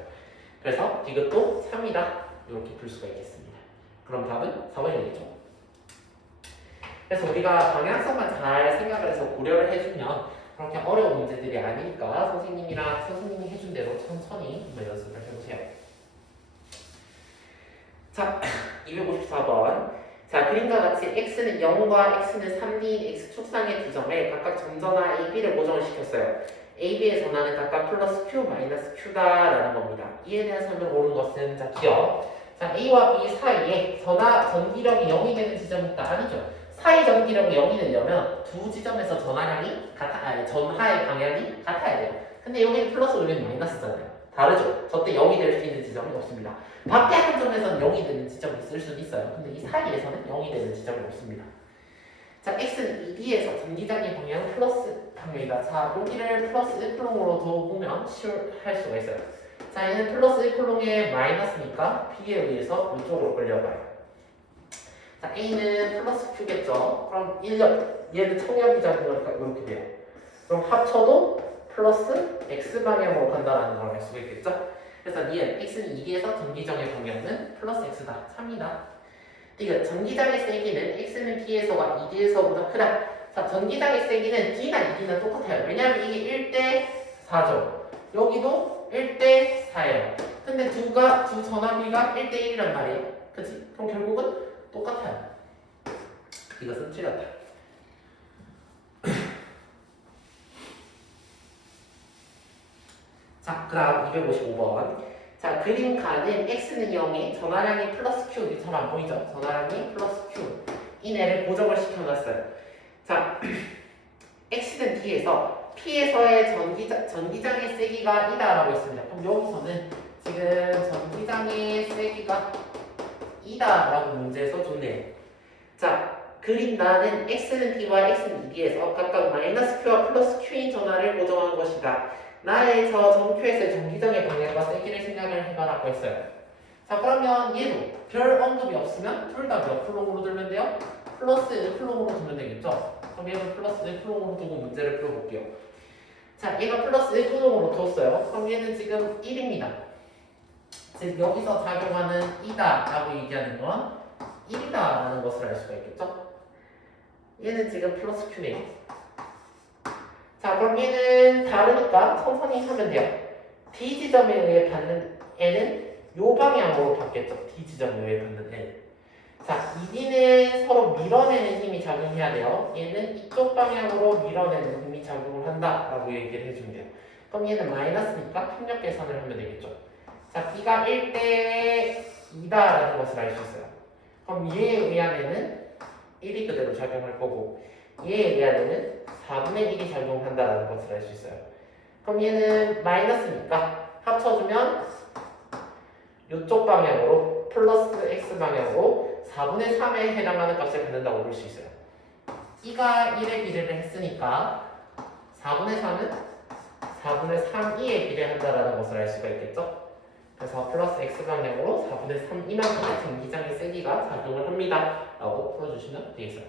그래서 이것도 3이다. 이렇게 풀 수가 있겠습니다. 그럼 답은 4번이 되겠죠? 그래서 우리가 방향성만 잘 생각을 해서 고려를 해주면 그렇게 어려운 문제들이 아니니까 선생님이 해준 대로 천천히 한번 연습을 해보세요. 자, 254번. 자, 그림과 같이 x는 0과 x는 3D인 x축상의 두 점에 각각 점전화 AB를 고정을 시켰어요. AB의 전화는 각각 플러스 Q 마이너스 Q다라는 겁니다. 이에 대한 설명 옳은 것은 자, 기억. 자, A와 B 사이에 전기력이 0이 되는 지점이 있다. 아니죠. 사이 전기력이 0이 되려면 두 지점에서 전하의 방향이 같아야 돼요. 근데 여기는 플러스 여기는 마이너스잖아요. 다르죠? 저때 0이 될 수 있는 지점이 없습니다. 밖에 한 점에서는 0이 되는 지점이 있을 수도 있어요. 근데 이 사이에서는 0이 되는 지점이 없습니다. 자, x는 2D에서 전기장의 방향은 플러스 방향이다. 자, 여기를 플러스 1쿨롱으로 둬보면 할 수가 있어요. 자, 얘는 플러스 1쿨롱의 마이너스니까 B에 의해서 이쪽으로 끌려가요. 자, A는 플러스 Q겠죠? 그럼 1력, 얘는 청력이 작용하니까 이렇게 돼요. 그럼 합쳐도 플러스 X 방향으로 간다라는 걸 알 수가 있겠죠? 그래서 니은 X는 2D에서 전기장의 방향은 플러스 X다. 3이다. 이거 전기장의 세기는 X는 B에서가 2D에서보다 크다. 자, 전기장의 세기는 D나 2D는 똑같아요. 왜냐하면 이게 1대 4죠. 여기도 1대 4예요. 근데 두 전압비가 1대 1이란 말이에요. 그치? 그럼 결국은 똑같아요. 이것은 틀렸다. 자, 그 다음 255번. 자, 그림가는 x는 0에 전화량이 플러스 q, 잘 안 보이죠? 전화량이 플러스 q. 이 애를 고정을 시켜놨어요. 자, x는 d에서 p에서의 전기장의 세기가 이다라고 했습니다. 그럼 여기서는 지금 전기장의 세기가 이다라고 문제에서 줬네요. 자, 그림 나는 x는 d와 x는 2d에서 각각 마이너스 q와 플러스 q인 전화를 고정한 것이다. 나에서 전Q에서의 전기장의 방향과 세기를 생각을 해봐라고 했어요. 자, 그러면 얘도 별 언급이 없으면 둘 다 몇 쿨롱으로 들면 돼요? 플러스 1쿨롱으로 두면 되겠죠? 그럼 얘는 플러스 1쿨롱으로 두고 문제를 풀어볼게요. 자, 얘가 플러스 1쿨롱으로 뒀어요. 그럼 얘는 지금 1입니다. 즉 여기서 작용하는 이다 라고 얘기하는 건 1이다 라는 것을 알 수가 있겠죠? 얘는 지금 플러스 Q네요. 자, 그럼 얘는 다르니까 천천히 하면 돼요. D 지점에 의해 받는 N은 요 방향으로 받겠죠. D 지점에 의해 받는 N. 자, 2D는 서로 밀어내는 힘이 작용해야 돼요. 얘는 이쪽 방향으로 밀어내는 힘이 작용을 한다라고 얘기를 해주면 돼요. 그럼 얘는 마이너스니까 협력 계산을 하면 되겠죠. 자, B가 1대 2다라는 것을 알 수 있어요. 그럼 얘에 의한 N은 1이 그대로 작용할 거고 얘에 의한 N은 4분의 1이 작용한다는 것을 알 수 있어요. 그럼 얘는 마이너스니까 합쳐주면 이쪽 방향으로 플러스 x 방향으로 4분의 3에 해당하는 값을 갖는다고 볼 수 있어요. 이가 1에 비례를 했으니까 4분의 3은 4분의 3이에 비례한다는 것을 알 수가 있겠죠. 그래서 플러스 x 방향으로 4분의 3 이만큼의 전기장의 세기가 작용을 합니다 라고 풀어주시면 되겠어요.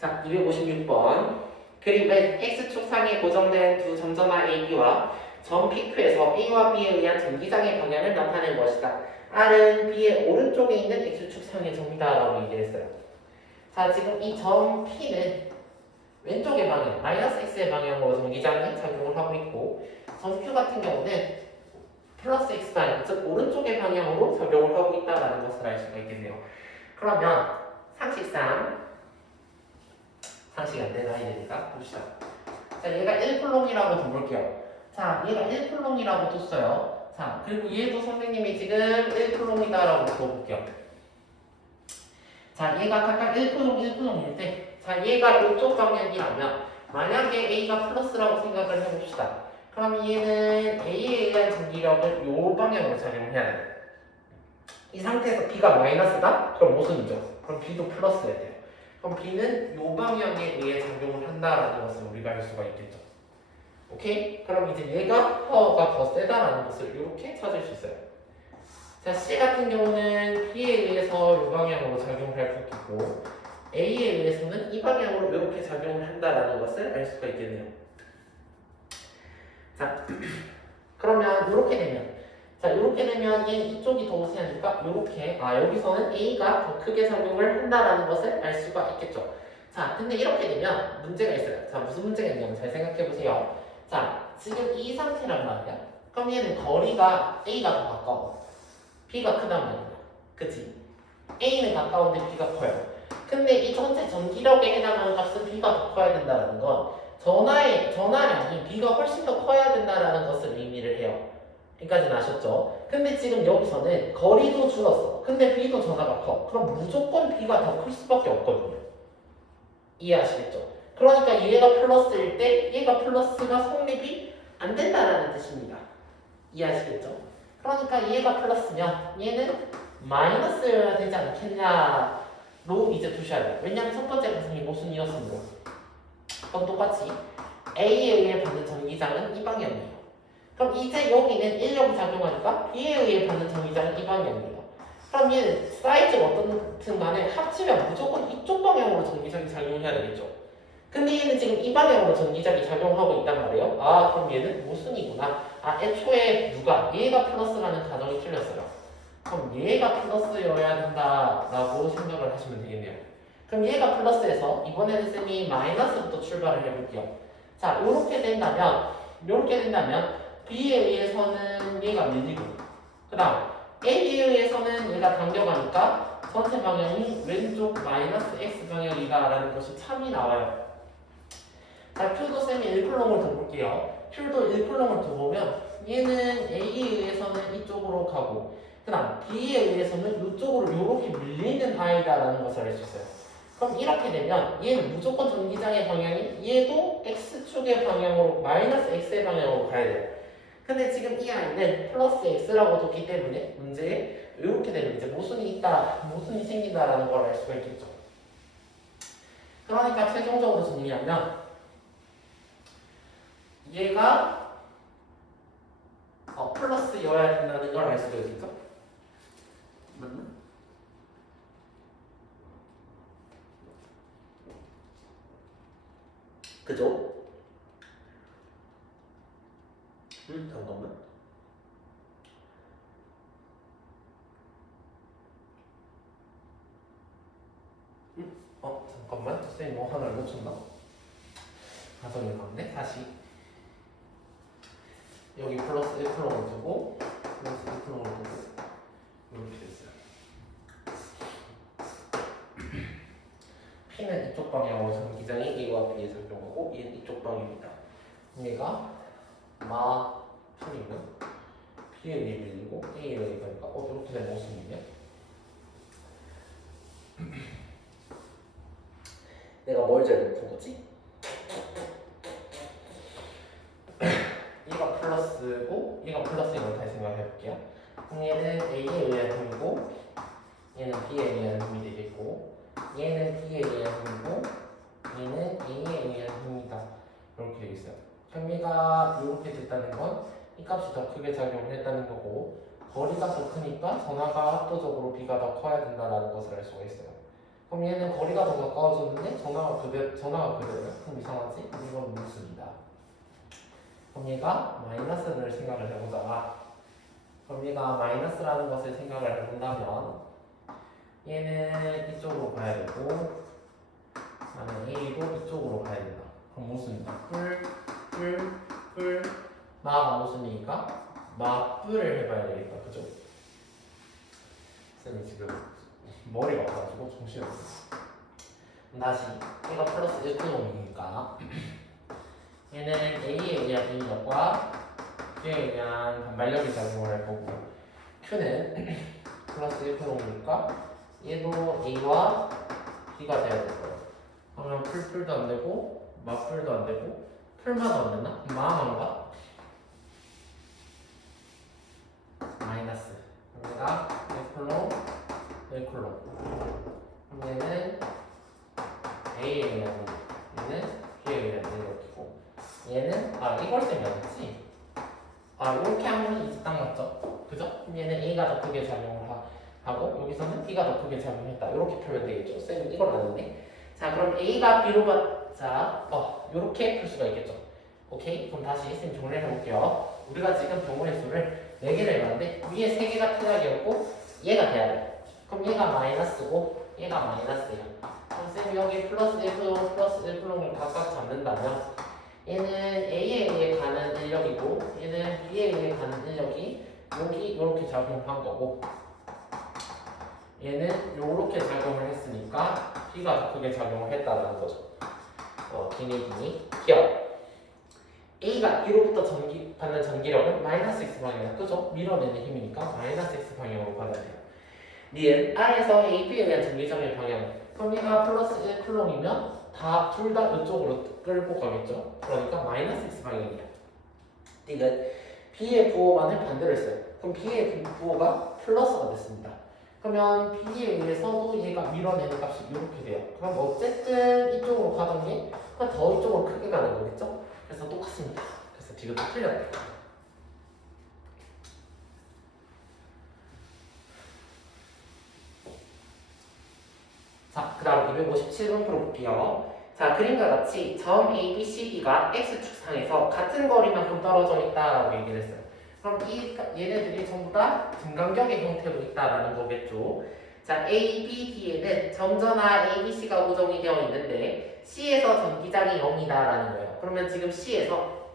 자, 256번. 그림은 x축상에 고정된 두 점전화 AB와 점 PQ에서 A와 B에 의한 전기장의 방향을 나타낸 것이다. R은 B의 오른쪽에 있는 x축상의 점이다 라고 얘기했어요. 자, 지금 이 점 P는 왼쪽의 방향, 마이너스 x의 방향으로 전기장이 작용을 하고 있고 점 Q 같은 경우는 플러스 x 방향, 즉 오른쪽의 방향으로 작용을 하고 있다는 것을 알 수가 있겠네요. 그러면 상식상 상식이 안 되는 아이들이니까 봅시다. 자, 얘가 1쿨롱이라고 둬볼게요. 자, 얘가 1쿨롱이라고 뒀어요. 자, 그리고 얘도 선생님이 지금 1쿨롱이다라고 둬볼게요. 자, 얘가 각각 1쿨롱, 1쿨롱일 때, 자, 얘가 이쪽 방향이라면, 만약에 A가 플러스라고 생각을 해봅시다. 그럼 얘는 A에 의한 전기력을 요 방향으로 작용해야 돼. 이 상태에서 B가 마이너스다? 그럼 모순이죠. 그럼 B도 플러스여야 돼요. 그럼 B는 요 방향에 의해 작용을 한다라는 것을 우리가 알 수가 있겠죠. 오케이? 그럼 이제 얘가 파워가 더 세다라는 것을 이렇게 찾을 수 있어요. 자, C 같은 경우는 B에 의해서 이 방향으로 작용을 할 거고 A에 의해서는 이 방향으로 이렇게 작용을 한다라는 것을 알 수가 있겠네요. 자, 그러면 이렇게 되면 자, 이렇게 되면 얘 이쪽이 더 우세하니까 이렇게 여기서는 A가 더 크게 작용을 한다라는 것을 알 수가 있겠죠. 자, 근데 이렇게 되면 문제가 있어요. 자, 무슨 문제가 있냐면 잘 생각해 보세요. 자, 지금 이 상태란 말이야. 그럼 얘는 거리가 A가 더 가까워. B가 크단 말이야. 그치? A는 가까운데 B가 커요. 근데 이 전체 전기력에 해당하는 값은 B가 더 커야 된다는 건 전하량이 B가 훨씬 더 커야 된다는 것을 의미를 해요. 여기까지는 아셨죠? 근데 지금 여기서는 거리도 줄었어. 근데 B도 전하가 커. 그럼 무조건 B가 더 클 수밖에 없거든요. 이해하시겠죠? 그러니까 얘가 플러스일 때 얘가 플러스가 성립이 안 된다라는 뜻입니다. 이해하시겠죠? 그러니까 얘가 플러스면 얘는 마이너스여야 되지 않겠냐로 이제 두셔야 돼요. 왜냐면 첫 번째 가슴이 모순이었으므로. 그럼 똑같이 A에 의해 받는 전기장은 이 방향이에요. 그럼 이제 여기는 인력이 작용하니까 B에 의해 받는 전기장은 이 방향이에요. 그럼 얘는 사이즈가 어떻든 간에 합치면 무조건 이쪽 방향으로 전기장이 작용해야 되겠죠. 근데 얘는 지금 이 방향으로 전기장이 작용하고 있단 말이에요. 그럼 얘는 모순이구나. 애초에 얘가 플러스라는 가정이 틀렸어요. 그럼 얘가 플러스여야 된다라고 생각을 하시면 되겠네요. 그럼 얘가 플러스에서 이번에는 쌤이 마이너스부터 출발을 해볼게요. 자, 요렇게 된다면 B에 의해서는 얘가 밀리고 그 다음 A에 의해서는 얘가 당겨가니까 전체 방향이 왼쪽 마이너스 X 방향이다라는 것이 참이 나와요. 자, Q도 쌤이 1쿨롱을 더 볼게요. Q도 1쿨롱을 더 보면 얘는 A에 의해서는 이쪽으로 가고 그 다음 B에 의해서는 이쪽으로 이렇게 밀리는 아이다라는 것을 알 수 있어요. 그럼 이렇게 되면 얘는 무조건 전기장의 방향이 얘도 X축의 방향으로 마이너스 X의 방향으로 가야 돼요. 근데 지금 이 아이는 플러스 X라고 뒀기 때문에 문제에 이렇게 되면 이제 모순이 생긴다라는 걸 알 수가 있겠죠. 그러니까 최종적으로 정리하면 얘가 플러스여야 된다는 걸 알 수가 있겠죠? 맞나? 그죠? 잠깐만. 잠깐만. 선생님 뭐 하나를 놓쳤나? 가정이 갔네. 다시. 여기 플러스 1%를 두고 플러스 1%를 두고 이렇게 됐어요. P는 이쪽 방향으로 전기장이 A와 B에 작용하고 얘는 이쪽 방향입니다. 얘가 P는 B에 의해 밀리고 A에 의해 가니까 이렇게 되는 모습이냐? 내가 뭘 잘못한 거지? 얘가 플러스고 얘가 플러스인 걸 다시 생각해 볼게요. 얘는 A에 의한 힘이고 얘는 B에 의한 힘이 되겠고 얘는 B에 의한 힘이고 얘는 A에 의한 힘이다. 이렇게 되겠어요. 현미가 이렇게 됐다는 건 이 값이 더 크게 작용을 했다는 거고 거리가 더 크니까 전하가 압도적으로 B가 더 커야 된다는 것을 알 수가 있어요. 그럼 얘는 거리가 더 가까워졌는데 전하가 그대로야. 그럼 이상하지? 이건 무수이다. 그럼 얘가 마이너스를 생각을 해보자. 그럼 얘가 마이너스라는 것을 생각을 해본다면 얘는 이쪽으로 가야 되고 나는 A도 이쪽으로 가야 된다. 그럼 모순이다. 마가 모순이니까 마뿔을 해봐야 되겠다. 그죠? 쌤이 지금 머리가 아파가지고 정신이 없어. 다시 얘가 플러스 1놈이니까 얘는 A에 의한 인력과 B에 의한 반발력이 작용을 할 거고 Q는 플러스 1놈이니까 얘도 A와 B가 돼야 될 거예요. 그러면 풀도 안 되고 마풀도 안 되고 풀마도 안 되나? 마만가? 마이너스. 얘가 1콜롬 1콜롬. 그럼 얘는 A에 의한 얘는 B에 의한 이렇게고 얘는 이걸 생겼지. 이렇게 하면 이제 딱 맞죠? 그죠? 그럼 얘는 A가 더 크게 작용을 하고 여기서는 B가 더 크게 작용했다. 이렇게 표현 되겠죠? 쌤은 이걸 아는데. 자, 그럼 A가 B로 받자. 이렇게 풀 수가 있겠죠? 오케이? 그럼 다시 쌤 정리를 해볼게요. 우리가 지금 병원의 수를 4개를 해봤는데 위에 3개가 틀락이었고 얘가 돼야 돼. 그럼 얘가 마이너스고 얘가 마이너스야. 그럼 쌤이 여기 플러스 1플롱 플러스 1플롱을 각각 잡는다면 얘는 A에 의해 가는 인력이고 얘는 B에 의해 가는 인력이 여기 이렇게 작용한 거고 얘는 요렇게 작용을 했으니까 B가 더 크게 작용을 했다는 거죠. 기니 기억. A가 B로부터 받는 전기력은 마이너스 X 방향이야. 그죠? 밀어내는 힘이니까 마이너스 X 방향으로 받아야 돼요. 니은 R에서 AB에 의한 전기장의 방향. 그럼 얘가 플러스 1쿨롱이면 둘 다 이쪽으로 끌고 가겠죠? 그러니까 마이너스 X 방향이야. 니은 B의 부호만을 반대로 했어요. 그럼 B의 부호가 플러스가 됐습니다. 그러면 B에 의해서도 얘가 밀어내는 값이 이렇게 돼요. 그럼 어쨌든 이쪽으로 가던 게 더 이쪽으로 크게 가는 거겠죠? 그래서 똑같습니다. 그래서 지금 또 틀렸대요. 자, 그 다음 257번 풀어볼게요. 자, 그림과 같이 점 A, B, C, D가 X축상에서 같은 거리만큼 떨어져 있다라고 얘기를 했어요. 그럼 얘네들이 전부 다 등간격의 형태로 있다라는 거겠죠. 자, A, B, D에는 점전화 A, B, C가 고정이 되어 있는데 C에서 전기장이 0이다라는 거예요. 그러면 지금 C에서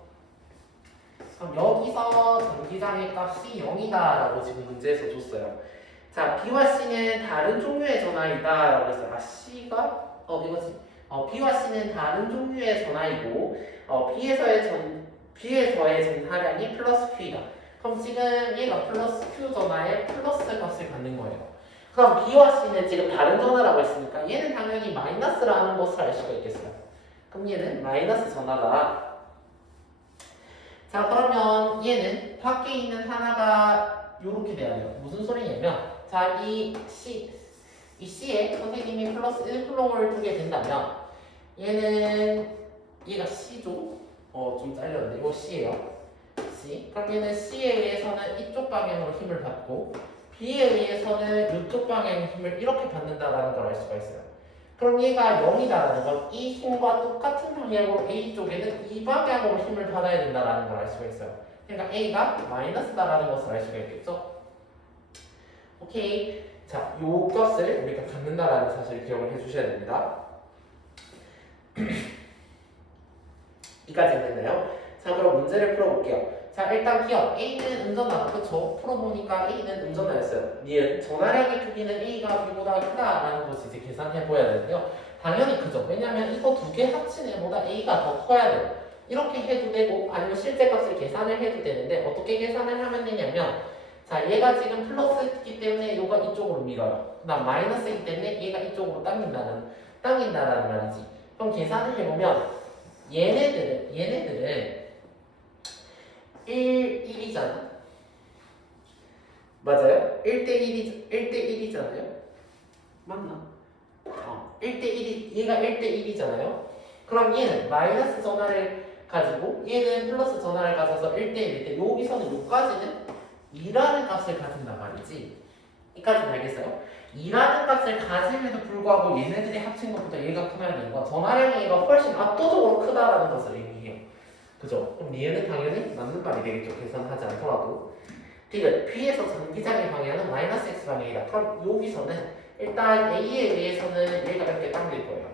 그럼 여기서 전기장의 값이 0이다라고 지금 문제에서 줬어요. 자, B와 C는 다른 종류의 전하이다라고 했어요. C가 이거지. B와 C는 다른 종류의 전하이고 B에서의 전하량이 플러스 Q이다. 그럼 지금 얘가 플러스 Q 전하에 플러스 값을 갖는 거예요. 그럼 B와 C는 지금 다른 전하라고 했으니까 얘는 당연히 마이너스라는 것을 알 수가 있겠어요. 그럼 얘는 마이너스 전하다. 자, 그러면 얘는 밖에 있는 하나가 이렇게 돼야 돼요. 무슨 소리냐면 자, 이 C에 선생님이 플러스 1쿨롱을 두게 된다면 얘가 C죠? 좀 잘렸는데 이거 C예요. C. 그럼 얘는 C에 의해서는 이쪽 방향으로 힘을 받고 B에 의해서는 이쪽 방향의 힘을 이렇게 받는다라는 걸 알 수가 있어요. 그럼 얘가 0이다라는 건 이 힘과 똑같은 방향으로 A 쪽에는 이 방향으로 힘을 받아야 된다라는 걸 알 수가 있어요. 그러니까 A가 마이너스다라는 것을 알 수가 있겠죠? 오케이. 자, 요 값을 우리가 갖는다라는 사실을 기억을 해주셔야 됩니다. 이까지 됐나요? 자, 그럼 문제를 풀어볼게요. 자, 일단 기억 A는 음전화, 그쵸? 풀어보니까 A는 음전화였어요. 니은 전하량의 크기는 A가 B보다 크다라는 것을 이제 계산해보야 되는데요. 당연히 그죠. 왜냐면 이거 두 개 합친 애보다 A가 더 커야 돼요. 이렇게 해도 되고 아니면 실제 값을 계산을 해도 되는데 어떻게 계산을 하면 되냐면 자, 얘가 지금 플러스이기 때문에 얘가 이쪽으로 밀어요. 그 다음 마이너스이기 때문에 얘가 이쪽으로 당긴다는 말이지. 그럼 계산을 해보면 얘네들은 1잖아. 맞아요? 1대1이잖아요. 맞나? 1대1 얘가 1대1이잖아요. 그럼 얘는 마이너스 전하를 가지고 얘는 플러스 전하를 가져서 1대1일 때 여기서는 여기까지는 2라는 값을 가진단 말이지. 이까지는 알겠어요? 2라는 값을 가짐에도 불구하고 얘네들이 합친 것보다 얘가 크면 되는 건 전하량이 얘가 훨씬 압도적으로 크다라는 것을 의미해요. 그죠? 그럼 얘는 당연히 맞는 말이 되겠죠. 계산하지 않더라도. 디귿 B에서 전기장의 방향은 마이너스 X 방향이다. 그럼 여기서는 일단 A에 의해서는 얘가 이렇게 당길 거예요.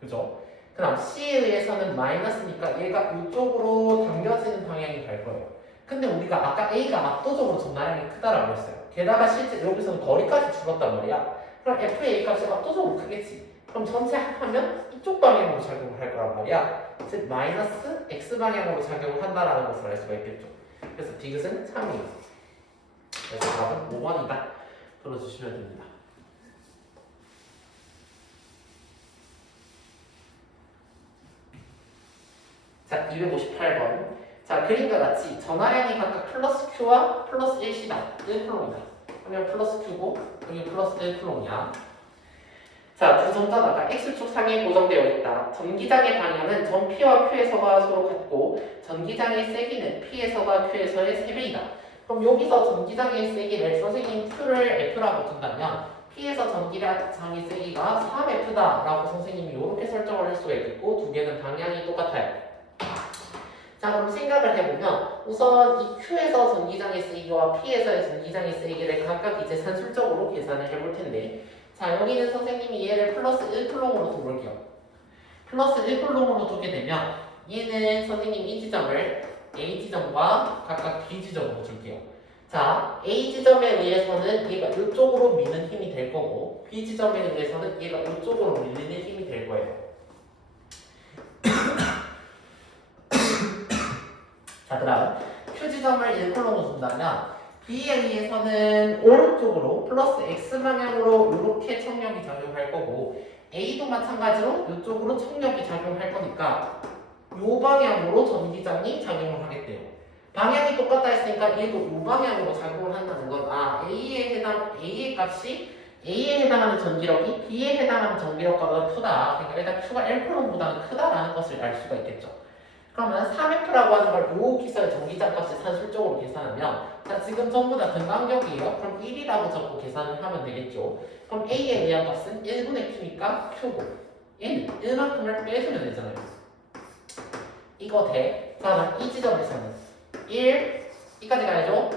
그죠? 그 다음 C에 의해서는 마이너스니까 얘가 이쪽으로 당겨지는 방향이 갈 거예요. 근데 우리가 아까 A가 압도적으로 전하량이 크다라고 했어요. 게다가 실제 여기서는 거리까지 줄었단 말이야. 그럼 F의 A 값이 압도적으로 크겠지. 그럼 전체 합하면 이쪽 방향으로 작용을 할 거란 말이야. 즉 마이너스 X 방향으로 작용을 한다라는 것을 알 수가 있겠죠. 그래서 디귿은 3이에요. 그래서 답은 5번이다. 풀어주시면 됩니다. 자, 258번. 자, 그림과 같이 전하량이 각각 플러스 Q와 플러스 1C다. 1쿨롱이다. 그러면 플러스 Q고 여기 플러스 1쿨롱이야. 자, 두 점자다가 X축 상에 고정되어 있다. 전기장의 방향은 전 P와 Q에서가 서로 같고 전기장의 세기는 P에서가 Q에서의 3배이다. 그럼 여기서 전기장의 세기를 선생님 Q를 F라고 둔다면 P에서 전기장의 세기가 3F다라고 선생님이 이렇게 설정을 할 수가 있겠고 두 개는 방향이 똑같아요. 자, 그럼 생각을 해보면 우선 이 Q에서 전기장의 세기와 P에서의 전기장의 세기를 각각 이제 산술적으로 계산을 해볼 텐데 자, 여기는 선생님이 얘를 플러스 1쿨롱으로 두볼게요. 플러스 1쿨롱으로 두게 되면 얘는 선생님 이 지점을 A 지점과 각각 B 지점으로 줄게요. 자, A 지점에 의해서는 얘가 이쪽으로 미는 힘이 될 거고 B 지점에 의해서는 얘가 이쪽으로 밀리는 힘이 될 거예요. 자, 그다음 Q 지점을 1쿨롱으로 둔다면 B에 의해서는 오른쪽으로 플러스 X 방향으로 이렇게 청력이 작용할 거고 A도 마찬가지로 이쪽으로 청력이 작용할 거니까 이 방향으로 전기장이 작용을 하겠대요. 방향이 똑같다 했으니까 얘도 이 방향으로 작용을 한다는 건 A의 값이 A에 해당하는 전기력이 B에 해당하는 전기력보다 크다. 그러니까 일단 Q가 1쿨롱보다는 크다라는 것을 알 수가 있겠죠. 그러면 3F라고 하는 걸 요 기서의 전기장 값을 산술적으로 계산하면 자, 지금 전부 다 등간격이에요. 그럼 1이라고 적고 계산을 하면 되겠죠. 그럼 A에 의한 값은 1분의 Q니까 Q고 얘는 1만큼을 빼주면 되잖아요. 이거 돼. 자, 이 지점에서는 1, 2까지 가야죠.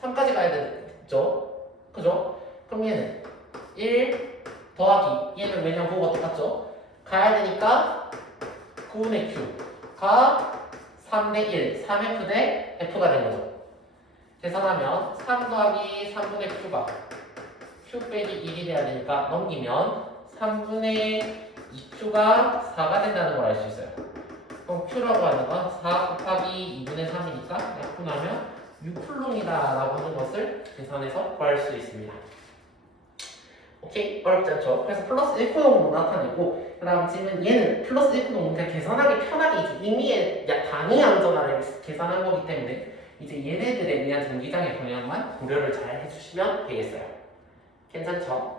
3까지 가야 되죠. 그죠? 그럼 얘는 1 더하기 얘는 왜냐면 뭐가 똑같죠? 가야 되니까 9분의 Q가 3대 1, 3F 대 F가 된 거죠. 계산하면 3 더하기 3분의 Q가 Q 빼기 1이 돼야 되니까 넘기면 3분의 2Q가 4가 된다는 걸 알 수 있어요. 그럼 Q라고 하는 건 4 곱하기 2분의 3이니까 약분하면 6쿨롱이다 라고 하는 것을 계산해서 구할 수 있습니다. 오케이? 어렵지 않죠? 그래서 플러스 1쿨롱으로 나타내고 그 다음 지금 얘는 플러스 1쿨롱은 그냥 계산하기 편하게 의미의 단위 양전화를 계산한 거기 때문에 이제 얘네들에 의한 전기장의 방향만 고려를 잘 해주시면 되겠어요. 괜찮죠?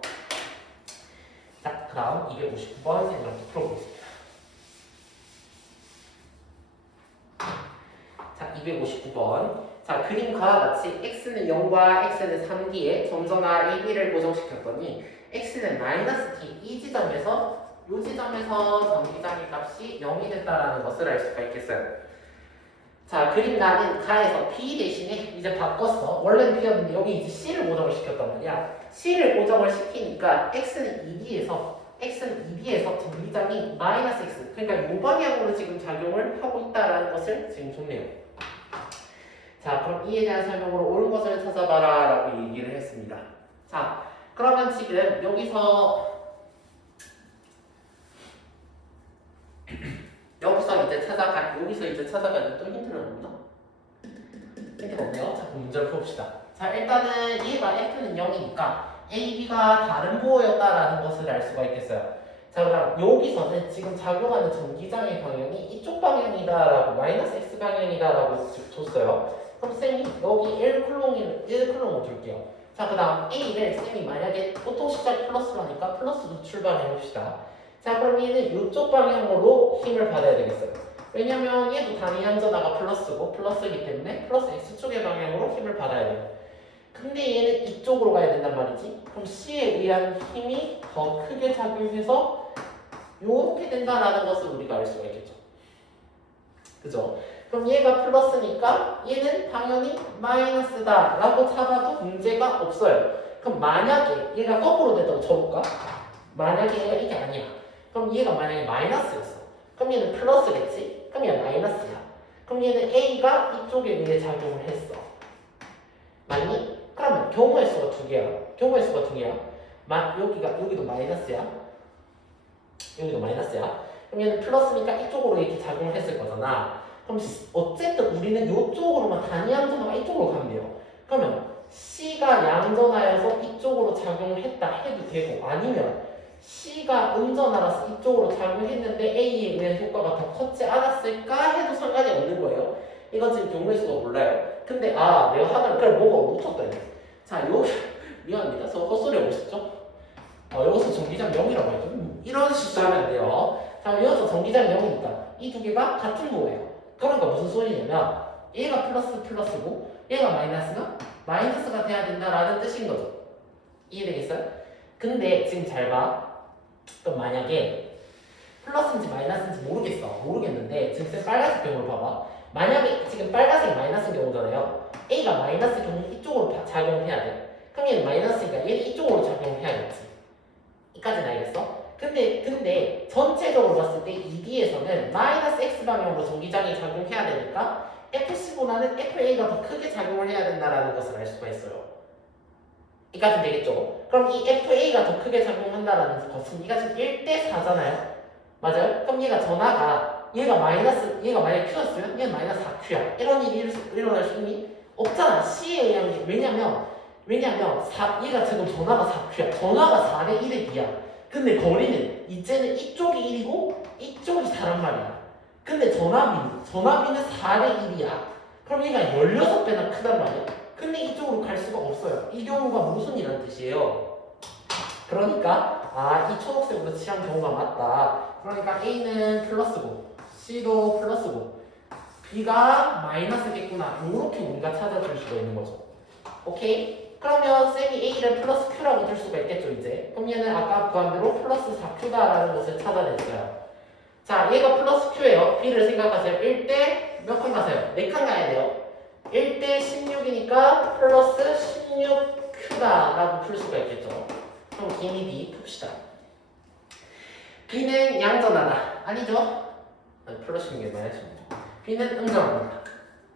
자, 그 다음 259번 생각부터 풀어보겠습니다. 자, 259번. 자, 그림과 같이 x는 0과 x는 3D에 점전화 AB를 고정시켰더니 x는 마이너스 t 이 지점에서 이 지점에서 전기장의 값이 0이 됐다라는 것을 알 수가 있겠어요. 자, 그림 나는 가에서 B 대신에 이제 바꿨어. 원래는 B였는데 여기 이제 C를 고정을 시켰단 말이야. C를 고정을 시키니까 x는 2D에서 전기장이 마이너스 x 그러니까 이 방향으로 지금 작용을 하고 있다라는 것을 지금 줬네요. 자, 그럼 이에 대한 설명으로 옳은 것을 찾아봐라 라고 얘기를 했습니다. 자, 그러면 지금 여기서 이제 찾아가는 또 힌트는 없나? 힌트가 없네요. 자, 그럼 문제를 풀읍시다. 자, 일단은 얘가 F는 0이니까 A, B가 다른 부호였다라는 것을 알 수가 있겠어요. 자, 그럼 여기서는 지금 작용하는 전기장의 방향이 이쪽 방향이다라고 마이너스 X 방향이다라고 줬어요. 그럼 쌤이 여기 1쿨롱을 줄게요. 자, 그 다음 A를 쌤이 만약에 보통 시작이 플러스로 하니까 플러스로 출발해봅시다. 자, 그럼 얘는 이쪽 방향으로 힘을 받아야 되겠어요. 왜냐면 얘도 단위 양전화가 플러스이기 때문에 플러스 X축의 방향으로 힘을 받아야 돼요. 근데 얘는 이쪽으로 가야 된단 말이지. 그럼 C에 의한 힘이 더 크게 작용해서 요렇게 된다라는 것을 우리가 알 수가 있겠죠. 그죠? 그럼 얘가 플러스니까 얘는 당연히 마이너스다 라고 잡아도 문제가 없어요. 그럼 만약에 얘가 거꾸로 됐다고 쳐볼까? 만약에 얘가 이게 아니야. 그럼 얘가 만약에 마이너스였어. 그럼 얘는 플러스겠지? 그럼 얘는 마이너스야. 그럼 얘는 A가 이쪽에 의해 작용을 했어. 맞니? 그러면 경우의 수가 두 개야. 여기도 마이너스야. 그럼 얘는 플러스니까 이쪽으로 이렇게 작용을 했을 거잖아. 그럼 어쨌든 우리는 이쪽으로만 단위 양전화가 이쪽으로 가면 돼요. 그러면 C가 양전화여서 이쪽으로 작용을 했다 해도 되고 아니면 C가 음전화라서 이쪽으로 작용했는데 A에 의한 효과가 더 컸지 않았을까 해도 상관이 없는 거예요. 이건 지금 경우의 수가 몰라요. 근데 내가 하나를 그래 뭐가 놓쳤다 이거. 자 요 미안합니다. 저 헛소리 하고 있었죠? 여기서 전기장 0이라고 했죠. 이런 식으로 하면 안 돼요. 자 여기서 전기장 0이니까 이 두 개가 같은 거예요. 그러니까 무슨 소리냐면 얘가 플러스고 얘가 마이너스가 마이너스가 돼야 된다라는 뜻인 거죠. 이해되겠어요? 근데 지금 잘 봐. 그럼 만약에 플러스인지 마이너스인지 모르겠는데 지금 쌤 빨간색 경우를 봐봐. 만약에 지금 빨간색 마이너스 경우잖아요. A가 마이너스 경우 이쪽으로 작용해야 돼. 그럼 얘는 마이너스니까 얘는 이쪽으로 작용해야겠지. 이까지는 알겠어? 근데 전체적으로 봤을 때 2D에서는 마이너스 X 방향으로 전기장이 작용해야 되니까 FC보다는 FA가 더 크게 작용을 해야 된다는 것을 알 수가 있어요. 이까지 되겠죠? 그럼 이 FA가 더 크게 작용한다는 것은 얘가 지금 1대4잖아요. 맞아요? 그럼 얘가 만약에 Q였으면 얘는 마이너스 4Q야. 이런 일이 일어날 수 있니? 없잖아. C에 의한 게 왜냐면 얘가 지금 전화가 4Q야. 전화가 4대 1의 B야. 근데 거리는 이제는 이쪽이 1이고 이쪽이 4란 말이야. 근데 전화비는 4대 1이야. 그럼 얘가 16배나 크단 말이야. 근데 이쪽으로 갈 수가 없어요. 이 경우가 무슨 일이라는 뜻이에요? 그러니까 이 초록색으로 칠한 경우가 맞다. 그러니까 A는 플러스고 C도 플러스고 B가 마이너스겠구나. 이렇게 우리가 찾아줄 수가 있는 거죠. 오케이? 그러면 쌤이 A를 플러스 Q라고 줄 수가 있겠죠 이제. 그럼 얘는 아까 구한 대로 플러스 4Q다라는 것을 찾아냈어요. 자 얘가 플러스 Q예요. B를 생각하세요. 1대 몇 칸 가세요? 4칸 가야 돼요. 1대 16이니까 플러스 16Q다라고 풀 수가 있겠죠. 그럼 기니 B 풉시다. B는 양전하다. 아니죠? 플러스 16이 마이너스 B는 음전합니다.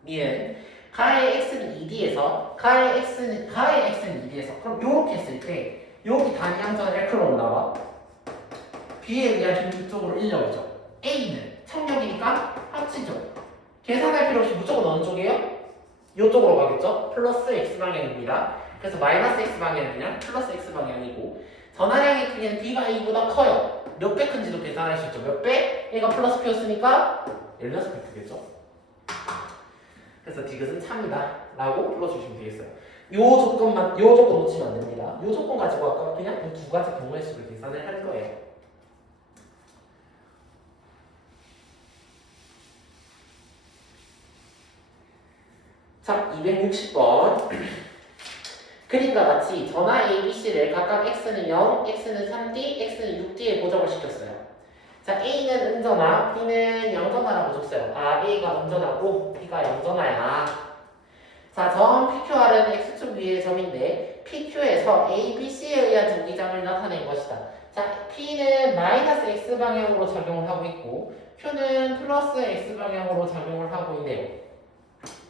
B는 가의 x는 2D에서 가의 x는 2D에서 그럼 요렇게 했을 때 여기 단위 양전을 L로 나와 B에 의한 중립적으로 인력이죠. A는 청력이니까 합치죠. 계산할 필요 없이 무조건 어느 쪽이에요? 이쪽으로 가겠죠? 플러스 X방향입니다. 그래서 마이너스 X방향이 아니라 플러스 X방향이고 전하량의 크기는 B가 A보다 커요. 몇 배 큰지도 계산할 수 있죠. 몇 배? 얘가 플러스 Q였으니까 16배 크겠죠? 그래서 디귿은 참이다 라고 불러주시면 되겠어요. 요 조건 놓치면 안 됩니다. 요 조건 가지고 아까 그냥 이 두 가지 경우의 수를 계산을 할 거예요. 자, 260번. 그림과 같이 전화 ABC를 각각 x는 0, x는 3D, x는 6D에 고정을 시켰어요. 자, A는 음전화, B는 양전화라고 줬어요. A가 음전화고 B가 양전화야. 자, 점 PQR은 X축 위의 점인데 PQ에서 ABC에 의한 전기장을 나타낸 것이다. 자, P는 마이너스 X방향으로 작용을 하고 있고 Q는 플러스 X방향으로 작용을 하고 있네요.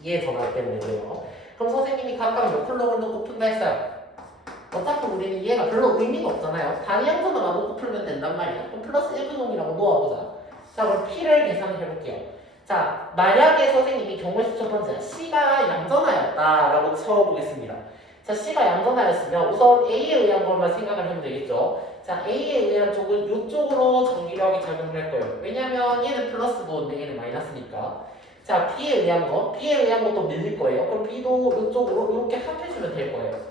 얘 전화 때문에요. 그럼 선생님이 각각 몇 콜럼을 놓고 푼다 했어요. 어차피 우리는 얘가 별로 의미가 없잖아요. 단위 양전화만 놓고 풀면 된단 말이야. 그럼 플러스 1분홍이라고 놓아보자. 자, 그럼 P를 계산을 해볼게요. 자, 만약에 선생님이 경우의 수 첫 번째 C가 양전화였다라고 쳐보겠습니다. 자, C가 양전화였으면 우선 A에 의한 것만 생각을 하면 되겠죠. 자, A에 의한 쪽은 이쪽으로 전기력이 작용을 할 거예요. 왜냐면 얘는 플러스고 얘는 마이너스니까. 자, B에 의한 것도 밀릴 거예요. 그럼 B도 이쪽으로 이렇게 합해주면 될 거예요.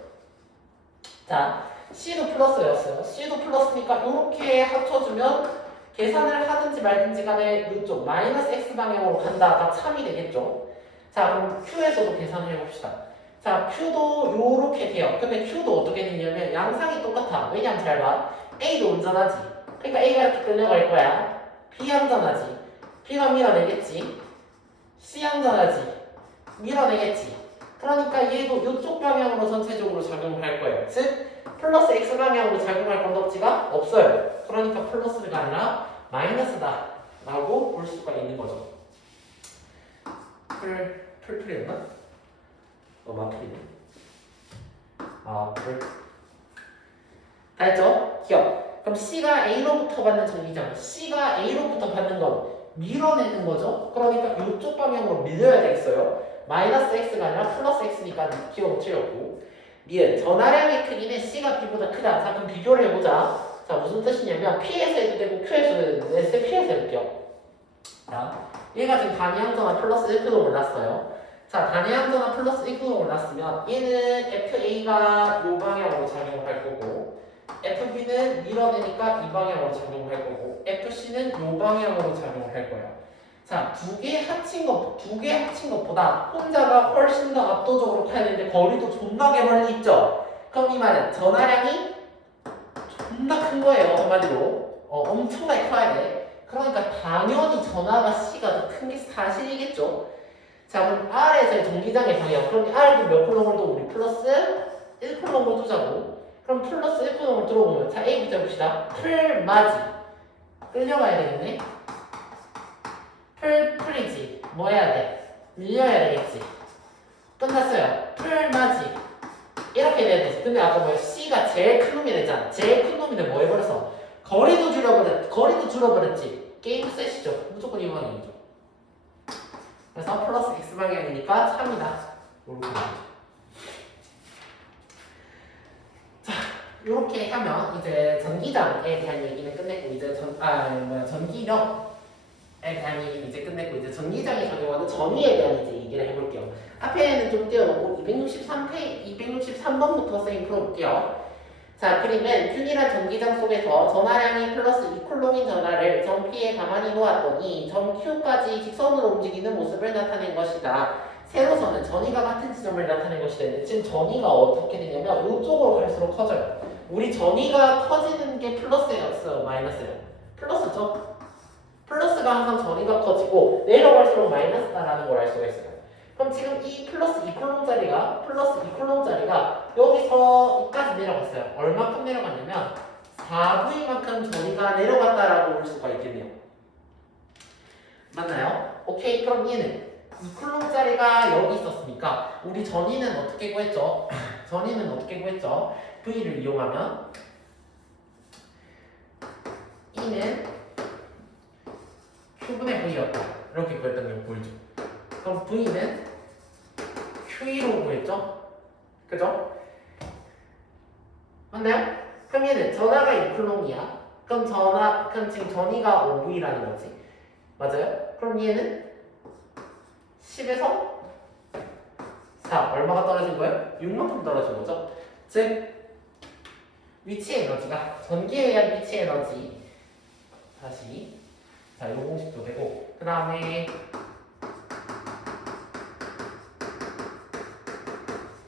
자, C도 플러스였어요. C도 플러스니까 이렇게 합쳐주면 계산을 하든지 말든지 간에 이쪽 마이너스 X 방향으로 간다가 참이 되겠죠. 자, 그럼 Q에서도 계산을 해봅시다. 자, Q도 요렇게 돼요. 근데 Q도 어떻게 되냐면 양상이 똑같아. 왜냐면 잘 봐. A도 운전하지. 그러니까 A가 이렇게 끌려갈 거야. B 운전하지. B가 밀어내겠지. C 양전하지. 밀어내겠지. 그러니까 얘도 이쪽 방향으로 전체적으로 작용을 할 거예요. 즉 플러스 X 방향으로 작용할 건덕지가 없어요. 그러니까 플러스가 아니라 마이너스다 라고 볼 수가 있는 거죠. 풀이었나? 마풀이네. 다 했죠? 기억. 그럼 C가 A로부터 받는 전기장, C가 A로부터 받는 건 밀어내는 거죠. 그러니까 이쪽 방향으로 밀려야 되겠어요. 마이너스 X가 아니라 플러스 X니까 기억 못 틀렸고. 전하량의 크기는 C가 B보다 크다. 자, 그럼 비교를 해보자. 자, 무슨 뜻이냐면 P에서 해도 되고 Q에서 해도 되는데 P에서 해볼게요. 자, 얘가 지금 단위항전화 플러스 1도 올랐어요. 자, 단위항전화 플러스 1도 올랐으면 얘는 FA가 이 방향으로 작용을 할 거고 FB는 밀어내니까 이 방향으로 작용을 할 거고 FC는 이 방향으로 작용을 할 거예요. 자, 두 개 합친 것보다 혼자가 훨씬 더 압도적으로 커야 되는데 거리도 존나게 멀리 있죠? 그럼 이 말은 전하량이 존나 큰 거예요, 한마디로. 엄청나게 커야 돼. 그러니까 당연히 전하가 C가 더 큰 게 사실이겠죠? 자, 그럼 R에서의 전기장의 방향. 그럼 R도 몇 쿨럼을 둬? 우리 플러스 1쿨럼을 두자고. 그럼 플러스 1쿨럼을 들어보면, 자, A부터 봅시다. 풀맞이. 끌려가야 되겠네? 풀이지. 뭐 해야 돼? 밀려야 되겠지. 끝났어요. 풀맞이. 이렇게 돼야 되지. 근데 아까 뭐야? C가 제일 큰 놈이 되잖아. 제일 큰 놈인데 뭐 해버렸어? 거리도 줄여버렸지. 게임 셋이죠. 무조건 이 방향이죠. 그래서 플러스 X 방향이니까 3이다. 이렇게 되죠. 자, 이렇게 하면 이제 전기장에 대한 얘기는 끝냈고 이제 전기력에 대한 얘기는 이제 끝냈고 이제 전기장에 작용하는 전위에 대한 이제 얘기를 해볼게요. 앞에는 좀 띄워놓고 263번부터 쌤 풀어볼게요. 자, 그러면 균일한 전기장 속에서 전하량이 플러스 2쿨롱인 전하를 점 P에 가만히 놓았더니 점 Q까지 직선으로 움직이는 모습을 나타낸 것이다. 세로선은 전위가 같은 지점을 나타낸 것이다. 지금 전위가 어떻게 되냐면 이쪽으로 갈수록 커져요. 우리 전위가 커지는 게 플러스였어요? 마이너스예요? 플러스죠? 플러스가 항상 전위가 커지고 내려갈수록 마이너스다라는 걸 알 수가 있어요. 그럼 지금 이 플러스 2쿨롱짜리가 여기서 여기까지 내려갔어요. 얼마큼 내려갔냐면 4V만큼 전위가 내려갔다라고 볼 수가 있겠네요. 맞나요? 오케이, 그럼 얘는 2쿨롱짜리가 여기 있었으니까 우리 전위는 어떻게 구했죠? V를 이용하면 E는 Q분의 V였다. 이렇게 구했던 걸 보이죠? 그럼 V는 Q2로 구했죠? 그죠? 맞나요? 그럼 얘는 전하가 2쿨롱이야. 그럼 지금 전위가 5V라는 거지. 맞아요? 그럼 얘는 10에서 4. 얼마가 떨어진 거예요? 6만큼 떨어진 거죠? 즉, 위치 에너지가, 전기에 의한 위치 에너지. 다시. 자, 이 공식도 되고. 그 다음에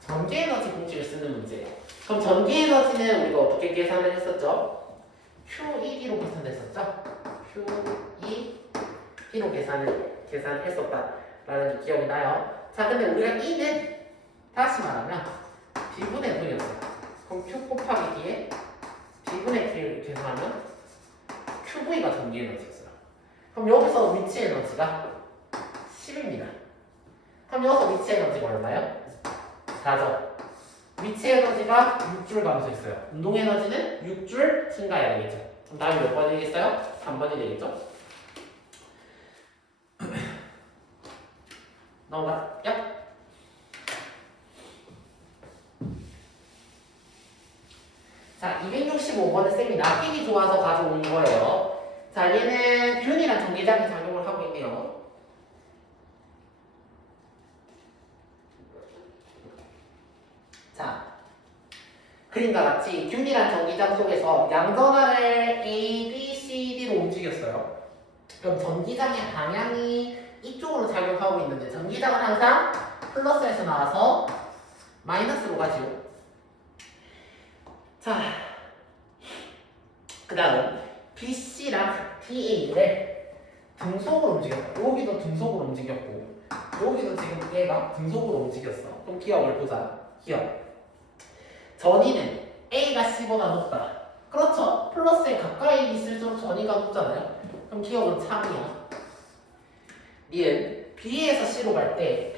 전기에너지 공식을 쓰는 문제예요. 그럼 전기에너지는 우리가 어떻게 계산을 했었죠? Q2D로 계산했었죠? Q2D로 계산했었다라는 게 기억이 나요. 자, 근데 우리가 E는 다시 말하면 B분의 V였어요. 그럼 Q 곱하기 D에 B분의 V를 계산하면 QV가 전기에너지였어요. 그럼 여기서 위치 에너지가 10입니다. 그럼 여기서 위치 에너지가 얼마예요? 4죠. 위치 에너지가 6줄 감소했어요. 운동 에너지는 6줄 증가해야 되겠죠. 그럼 다음에 몇 번이 되겠어요? 3번이 되겠죠? 넘어갈게요. 자, 265번은 쌤이 납기이 좋아서 가져온 거예요. 자, 얘는 균이랑 전기장이 작용을 하고 있네요. 자, 그림과 같이 균이란 전기장 속에서 양전하를 A, B, C, D로 움직였어요. 그럼 전기장의 방향이 이쪽으로 작용하고 있는데 전기장은 항상 플러스에서 나와서 마이너스로 가죠. 자, 그 다음 BC랑 DA를 등속으로 움직였다. 여기도 등속으로 움직였고 여기도 지금 얘가 등속으로 움직였어. 그럼 기억을 보자. 기억. 전위는 A가 C보다 높다. 그렇죠. 플러스에 가까이 있을수록 전위가 높잖아요. 그럼 기억은 3이야. 얘는 B에서 C로 갈 때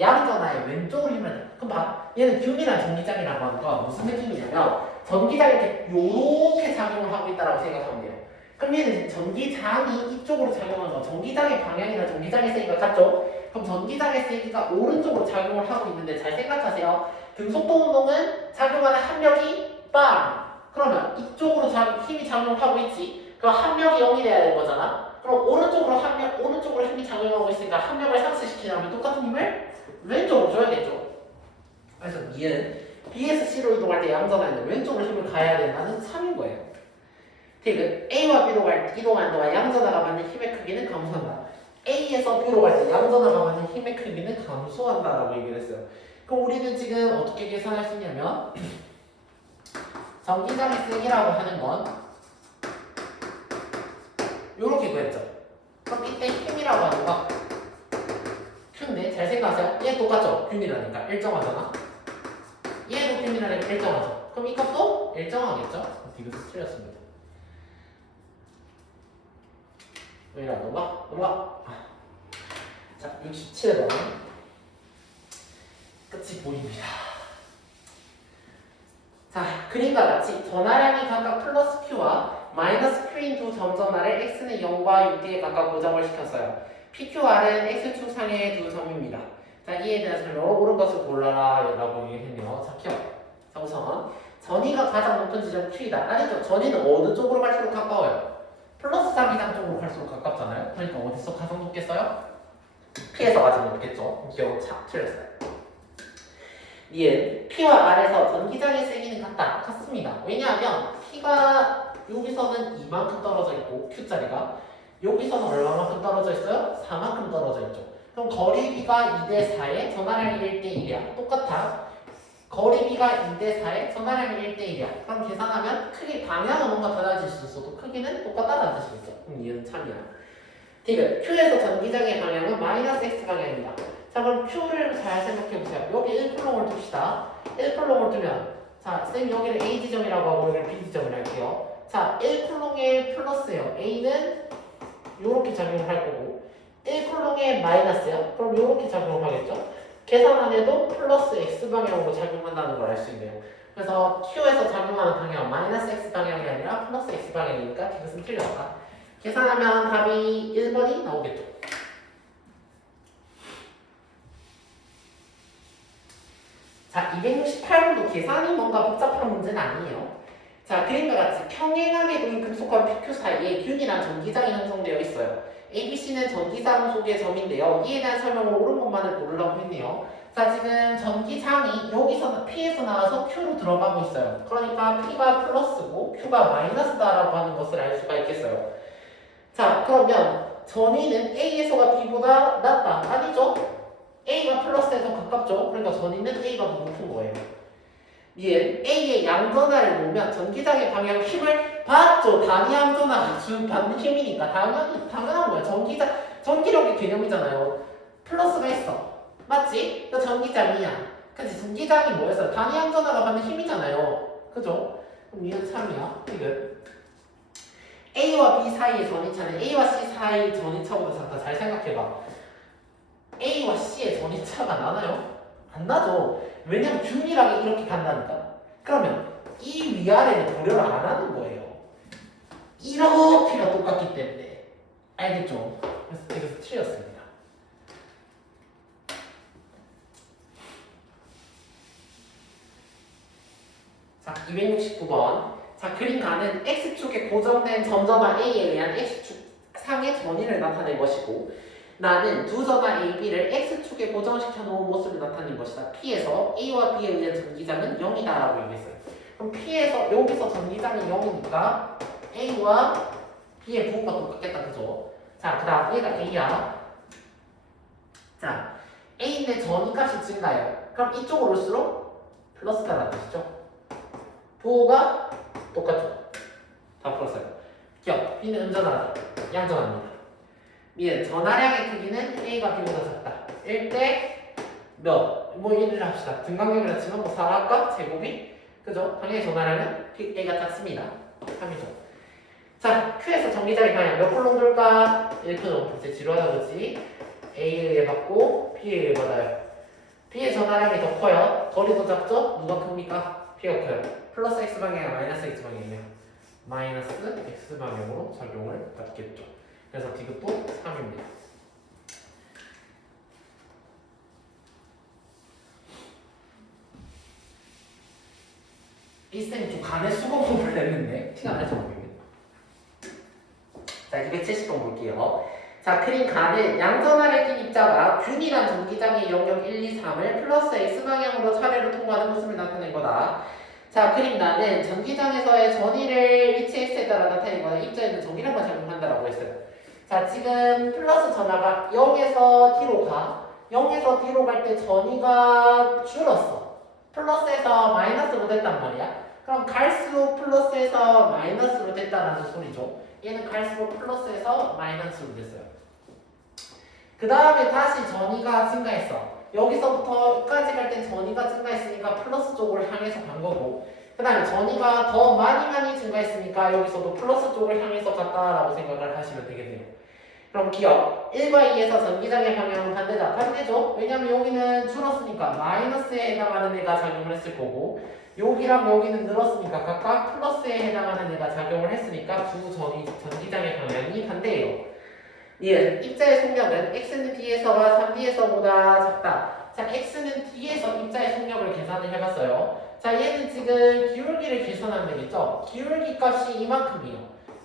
양전하의 왼쪽으로 힘을 내. 그럼 봐. 얘는 균이란 전기장이라고 하는 건 무슨 느낌이냐면 전기장이 이렇게 요렇게 작용을 하고 있다고 생각하면 돼요. 그럼 얘는 전기장이 이쪽으로 작용하는 건 전기장의 방향이나 전기장의 세기가 같죠? 그럼 전기장의 세기가 오른쪽으로 작용을 하고 있는데 잘 생각하세요. 등속도 운동은 작용하는 합력이 빵! 그러면 이쪽으로 힘이 작용을 하고 있지. 그럼 합력이 0이 돼야 되는 거잖아. 그럼 오른쪽으로 힘이 작용하고 있으니까 한 명을 상쇄시키려면 똑같은 힘을 왼쪽으로 줘야겠죠. 그래서 B는 B에서 C로 이동할 때 양전하는 왼쪽으로 힘을 가해야 된다는 3인 거예요. 디귿 A와 B로 이동하는 동안 양전하가 받는 힘의 크기는 감소한다. A에서 B로 갈 때 양전하가 받는 힘의 크기는 감소한다라고 얘기를 했어요. 그럼 우리는 지금 어떻게 계산할 수 있냐면 전기장의 세기라고 하는 건 요렇게 구했죠. 그럼 이때 힘이라고 하는 거 Q인데 잘 생각하세요. 얘 똑같죠? 균이라니까 일정하잖아. 얘도 균이라니까 일정하죠. 그럼 이 값도 일정하겠죠? 이것도 틀렸습니다. 왜냐 넘어가. 자 67번 끝이 보입니다. 자 그림과 같이 전하량이 각각 플러스 Q와 마이너스 Q인 두 점전하를 X는 0과 6D에 각각 고정을 시켰어요. PQR은 X축 상의 두 점입니다. 자 이에 대한 설명을 옳은 것을 골라라 라고 얘기했네요. 자 기억. 자 우선 전위가 가장 높은 지점 Q이다. 아니죠. 전위는 어느 쪽으로 갈수록 가까워요? 플러스 자기장 쪽으로 갈수록 가깝잖아요. 그러니까 어디서 가장 높겠어요? P에서 가장 높겠죠. 기억 틀렸어요. 니은 P와 R에서 전기장의 세기는 같습니다. 왜냐하면 P가 여기서는 이만큼 떨어져 있고 Q자리가 여기서는 얼마만큼 떨어져 있어요? 4만큼 떨어져 있죠. 그럼 거리비가 2대 4에 전하량이 1대 1이야. 똑같아. 거리비가 2대 4에 전하량이 1대 1이야. 그럼 계산하면 크기 방향은 뭔가 달라질 수 있어도 크기는 똑같다는 뜻이겠죠. 그럼 이은 참이야. 디귿 Q에서 전기장의 방향은 마이너스 X 방향입니다. 자 그럼 Q를 잘 생각해보세요. 여기 1쿨롱을 둡시다. 1쿨롱을 두면 자 쌤 여기를 A 지점이라고 하고 여기를 B 지점이라고 할게요. 자 1쿨롱의 플러스예요. A는 요렇게 작용을 할 거고 1쿨롱의 마이너스요. 그럼 요렇게 작용하겠죠. 계산 안 해도 플러스 X 방향으로 작용한다는 걸 알 수 있네요. 그래서 Q에서 작용하는 방향은 마이너스 X 방향이 아니라 플러스 X 방향이니까 이것은 틀렸다. 계산하면 답이 1번이 나오겠죠. 자, 268번도 계산이 뭔가 복잡한 문제는 아니에요. 자, 그림과 같이 평행하게 놓인 금속과 PQ 사이에 균이란 전기장이 형성되어 있어요. ABC는 전기장 속의 점인데요. 이에 대한 설명을 옳은 것만을 고르라고 했네요. 자, 지금 전기장이 여기서 P에서 나와서 Q로 들어가고 있어요. 그러니까 P가 플러스고 Q가 마이너스다라고 하는 것을 알 수가 있겠어요. 자, 그러면 전위는 A에서가 B보다 낫다. 아니죠? A가 플러스에서 가깝죠? 그러니까 전위는 A가 더 높은 거예요. 얘 A의 양전하를 놓으면 전기장의 방향 힘을 받죠. 단위 양전하가 받는 힘이니까 당연한 거야. 전기력의 개념이잖아요. 플러스가 있어. 맞지? 그 전기장이야. 그치? 전기장이 뭐였어요? 단위 양전하가 받는 힘이잖아요. 그죠? 그럼 얘는 3이야. 이거 A와 B 사이의 전위차는 A와 C 사이의 전위차보다 작다. 잘 생각해봐. A와 C의 전위차가 나나요? 안 나죠. 왜냐면 균일하게 이렇게 간다니까. 그러면 이 위아래는 고려를 안 하는 거예요. 이렇게가 똑같기 때문에. 알겠죠? 그래서 이것은 틀렸습니다. 자, 269번. 자, 그림 가는 X축에 고정된 점전화 A에 의한 X축 상의 전위를 나타낸 것이고 나는 두 전화 A, B를 X축에 고정시켜 놓은 모습을 나타낸 것이다. P에서 A와 B에 의한 전기장은 0이다 라고 얘기했어요. 그럼 P에서 여기서 전기장이 0이니까 A와 B의 부호가 똑같겠다. 그죠? 자, 그 다음 얘가 A야. 자, A인데 전위값이 증가해요. 그럼 이쪽으로 올수록 플러스다라는 뜻이죠. 부호가 똑같죠. 다 풀었어요. 기억, B는 음전하다. 양전합니다. 미은 전하량의 크기는 A가 B보다 작다. 1대 몇? 뭐 얘기를 합시다. 등간격이라 치면 뭐 4가 제곱이? 그죠? 당연히 전하량은 A가 작습니다. 3이죠. 자, Q에서 전기장의 방향 몇 쿨롱 돌까? 1쿨롱. 이제 지루하다 그렇지? A에 의해 받고 B에 의해 받아요. B의 전하량이 더 커요. 거리도 작죠? 누가 큽니까? B가 커요. 플러스 X 방향이 마이너스 X 방향이네요. 마이너스 X 방향으로 작용을 받겠죠. 그래서 디귿도 3입니다. 이 쌤이 좀 간의 수거 공부를 했는데 티가 날지 모르겠네. 자 자, 270번 볼게요. 자, 그림 가는 양전하를 띈 입자가 균이란 전기장의 영역 1, 2, 3을 플러스 X방향으로 차례로 통과하는 모습을 나타낸 거다. 자, 그림 나는 전기장에서의 전위를 위치 X에 따라 나타낸 거다. 입자에 있는 전기량만 작용한다라고 했어요. 자, 지금 플러스 전하가 0에서 D로 가. 0에서 D로 갈 때 전위가 줄었어. 플러스에서 마이너스로 됐단 말이야. 그럼 갈수록 플러스에서 마이너스로 됐다라는 소리죠. 얘는 갈수록 플러스에서 마이너스로 됐어요. 그 다음에 다시 전위가 증가했어. 여기서부터 여기까지 갈 땐 전위가 증가했으니까 플러스 쪽으로 향해서 간 거고, 그 다음에 전위가 더 많이 증가했으니까 여기서도 플러스 쪽을 향해서 갔다라고 생각을 하시면 되겠네요. 그럼 기억 1과 2에서 전기장의 방향은 반대다. 반대죠. 왜냐면 여기는 줄었으니까 마이너스에 해당하는 애가 작용을 했을 거고, 여기랑 여기는 늘었으니까 각각 플러스에 해당하는 애가 작용을 했으니까 두 전기장의 방향이 반대예요. 예, 입자의 속력은 x는 d에서와 3d에서보다 작다. 자, x는 d에서 입자의 속력을 계산을 해봤어요. 자, 얘는 지금 기울기를 계산하면 되겠죠? 기울기 값이 이만큼이에요.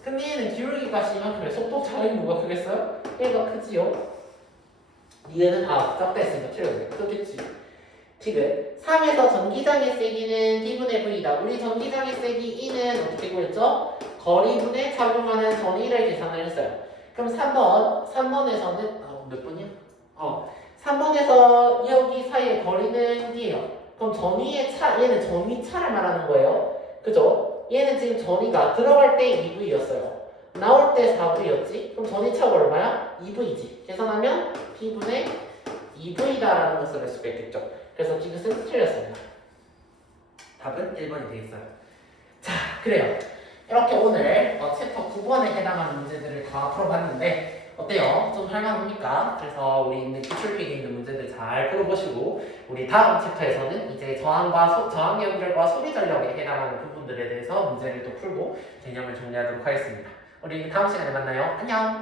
근데 얘는 기울기 값이 이만큼이에요. 속도 차이 뭐가 크겠어요? 얘가 크지요? 얘는 작다 했으니까 틀렸네. 크겠지. 지금 3에서 전기장의 세기는 D분의 V다. 우리 전기장의 세기 E는 어떻게 구했죠? 거리분에 작용하는 전위를 계산을 했어요. 그럼 3번에서는 몇 번이야? 3번에서 여기 사이의 거리는 D예요. 그럼 전위의 차, 얘는 전위 차를 말하는 거예요. 그죠? 얘는 지금 전위가 들어갈 때 2V였어요. 나올 때 4V였지? 그럼 전위 차가 얼마야? 2V지. 계산하면 D분의 2V다라는 것을 알 수가 있겠죠. 그래서 디귿은 틀렸습니다. 답은 1번이 되겠어요. 자, 그래요. 이렇게 오늘 챕터 9번에 해당하는 문제들을 다 풀어봤는데 어때요? 좀 할만합니까? 그래서 우리 있는 기출필에 있는 문제들 잘 풀어보시고 우리 다음 챕터에서는 이제 저항 연결과 소비 전력에 해당하는 부분들에 대해서 문제를 또 풀고 개념을 정리하도록 하겠습니다. 우리 다음 시간에 만나요. 안녕!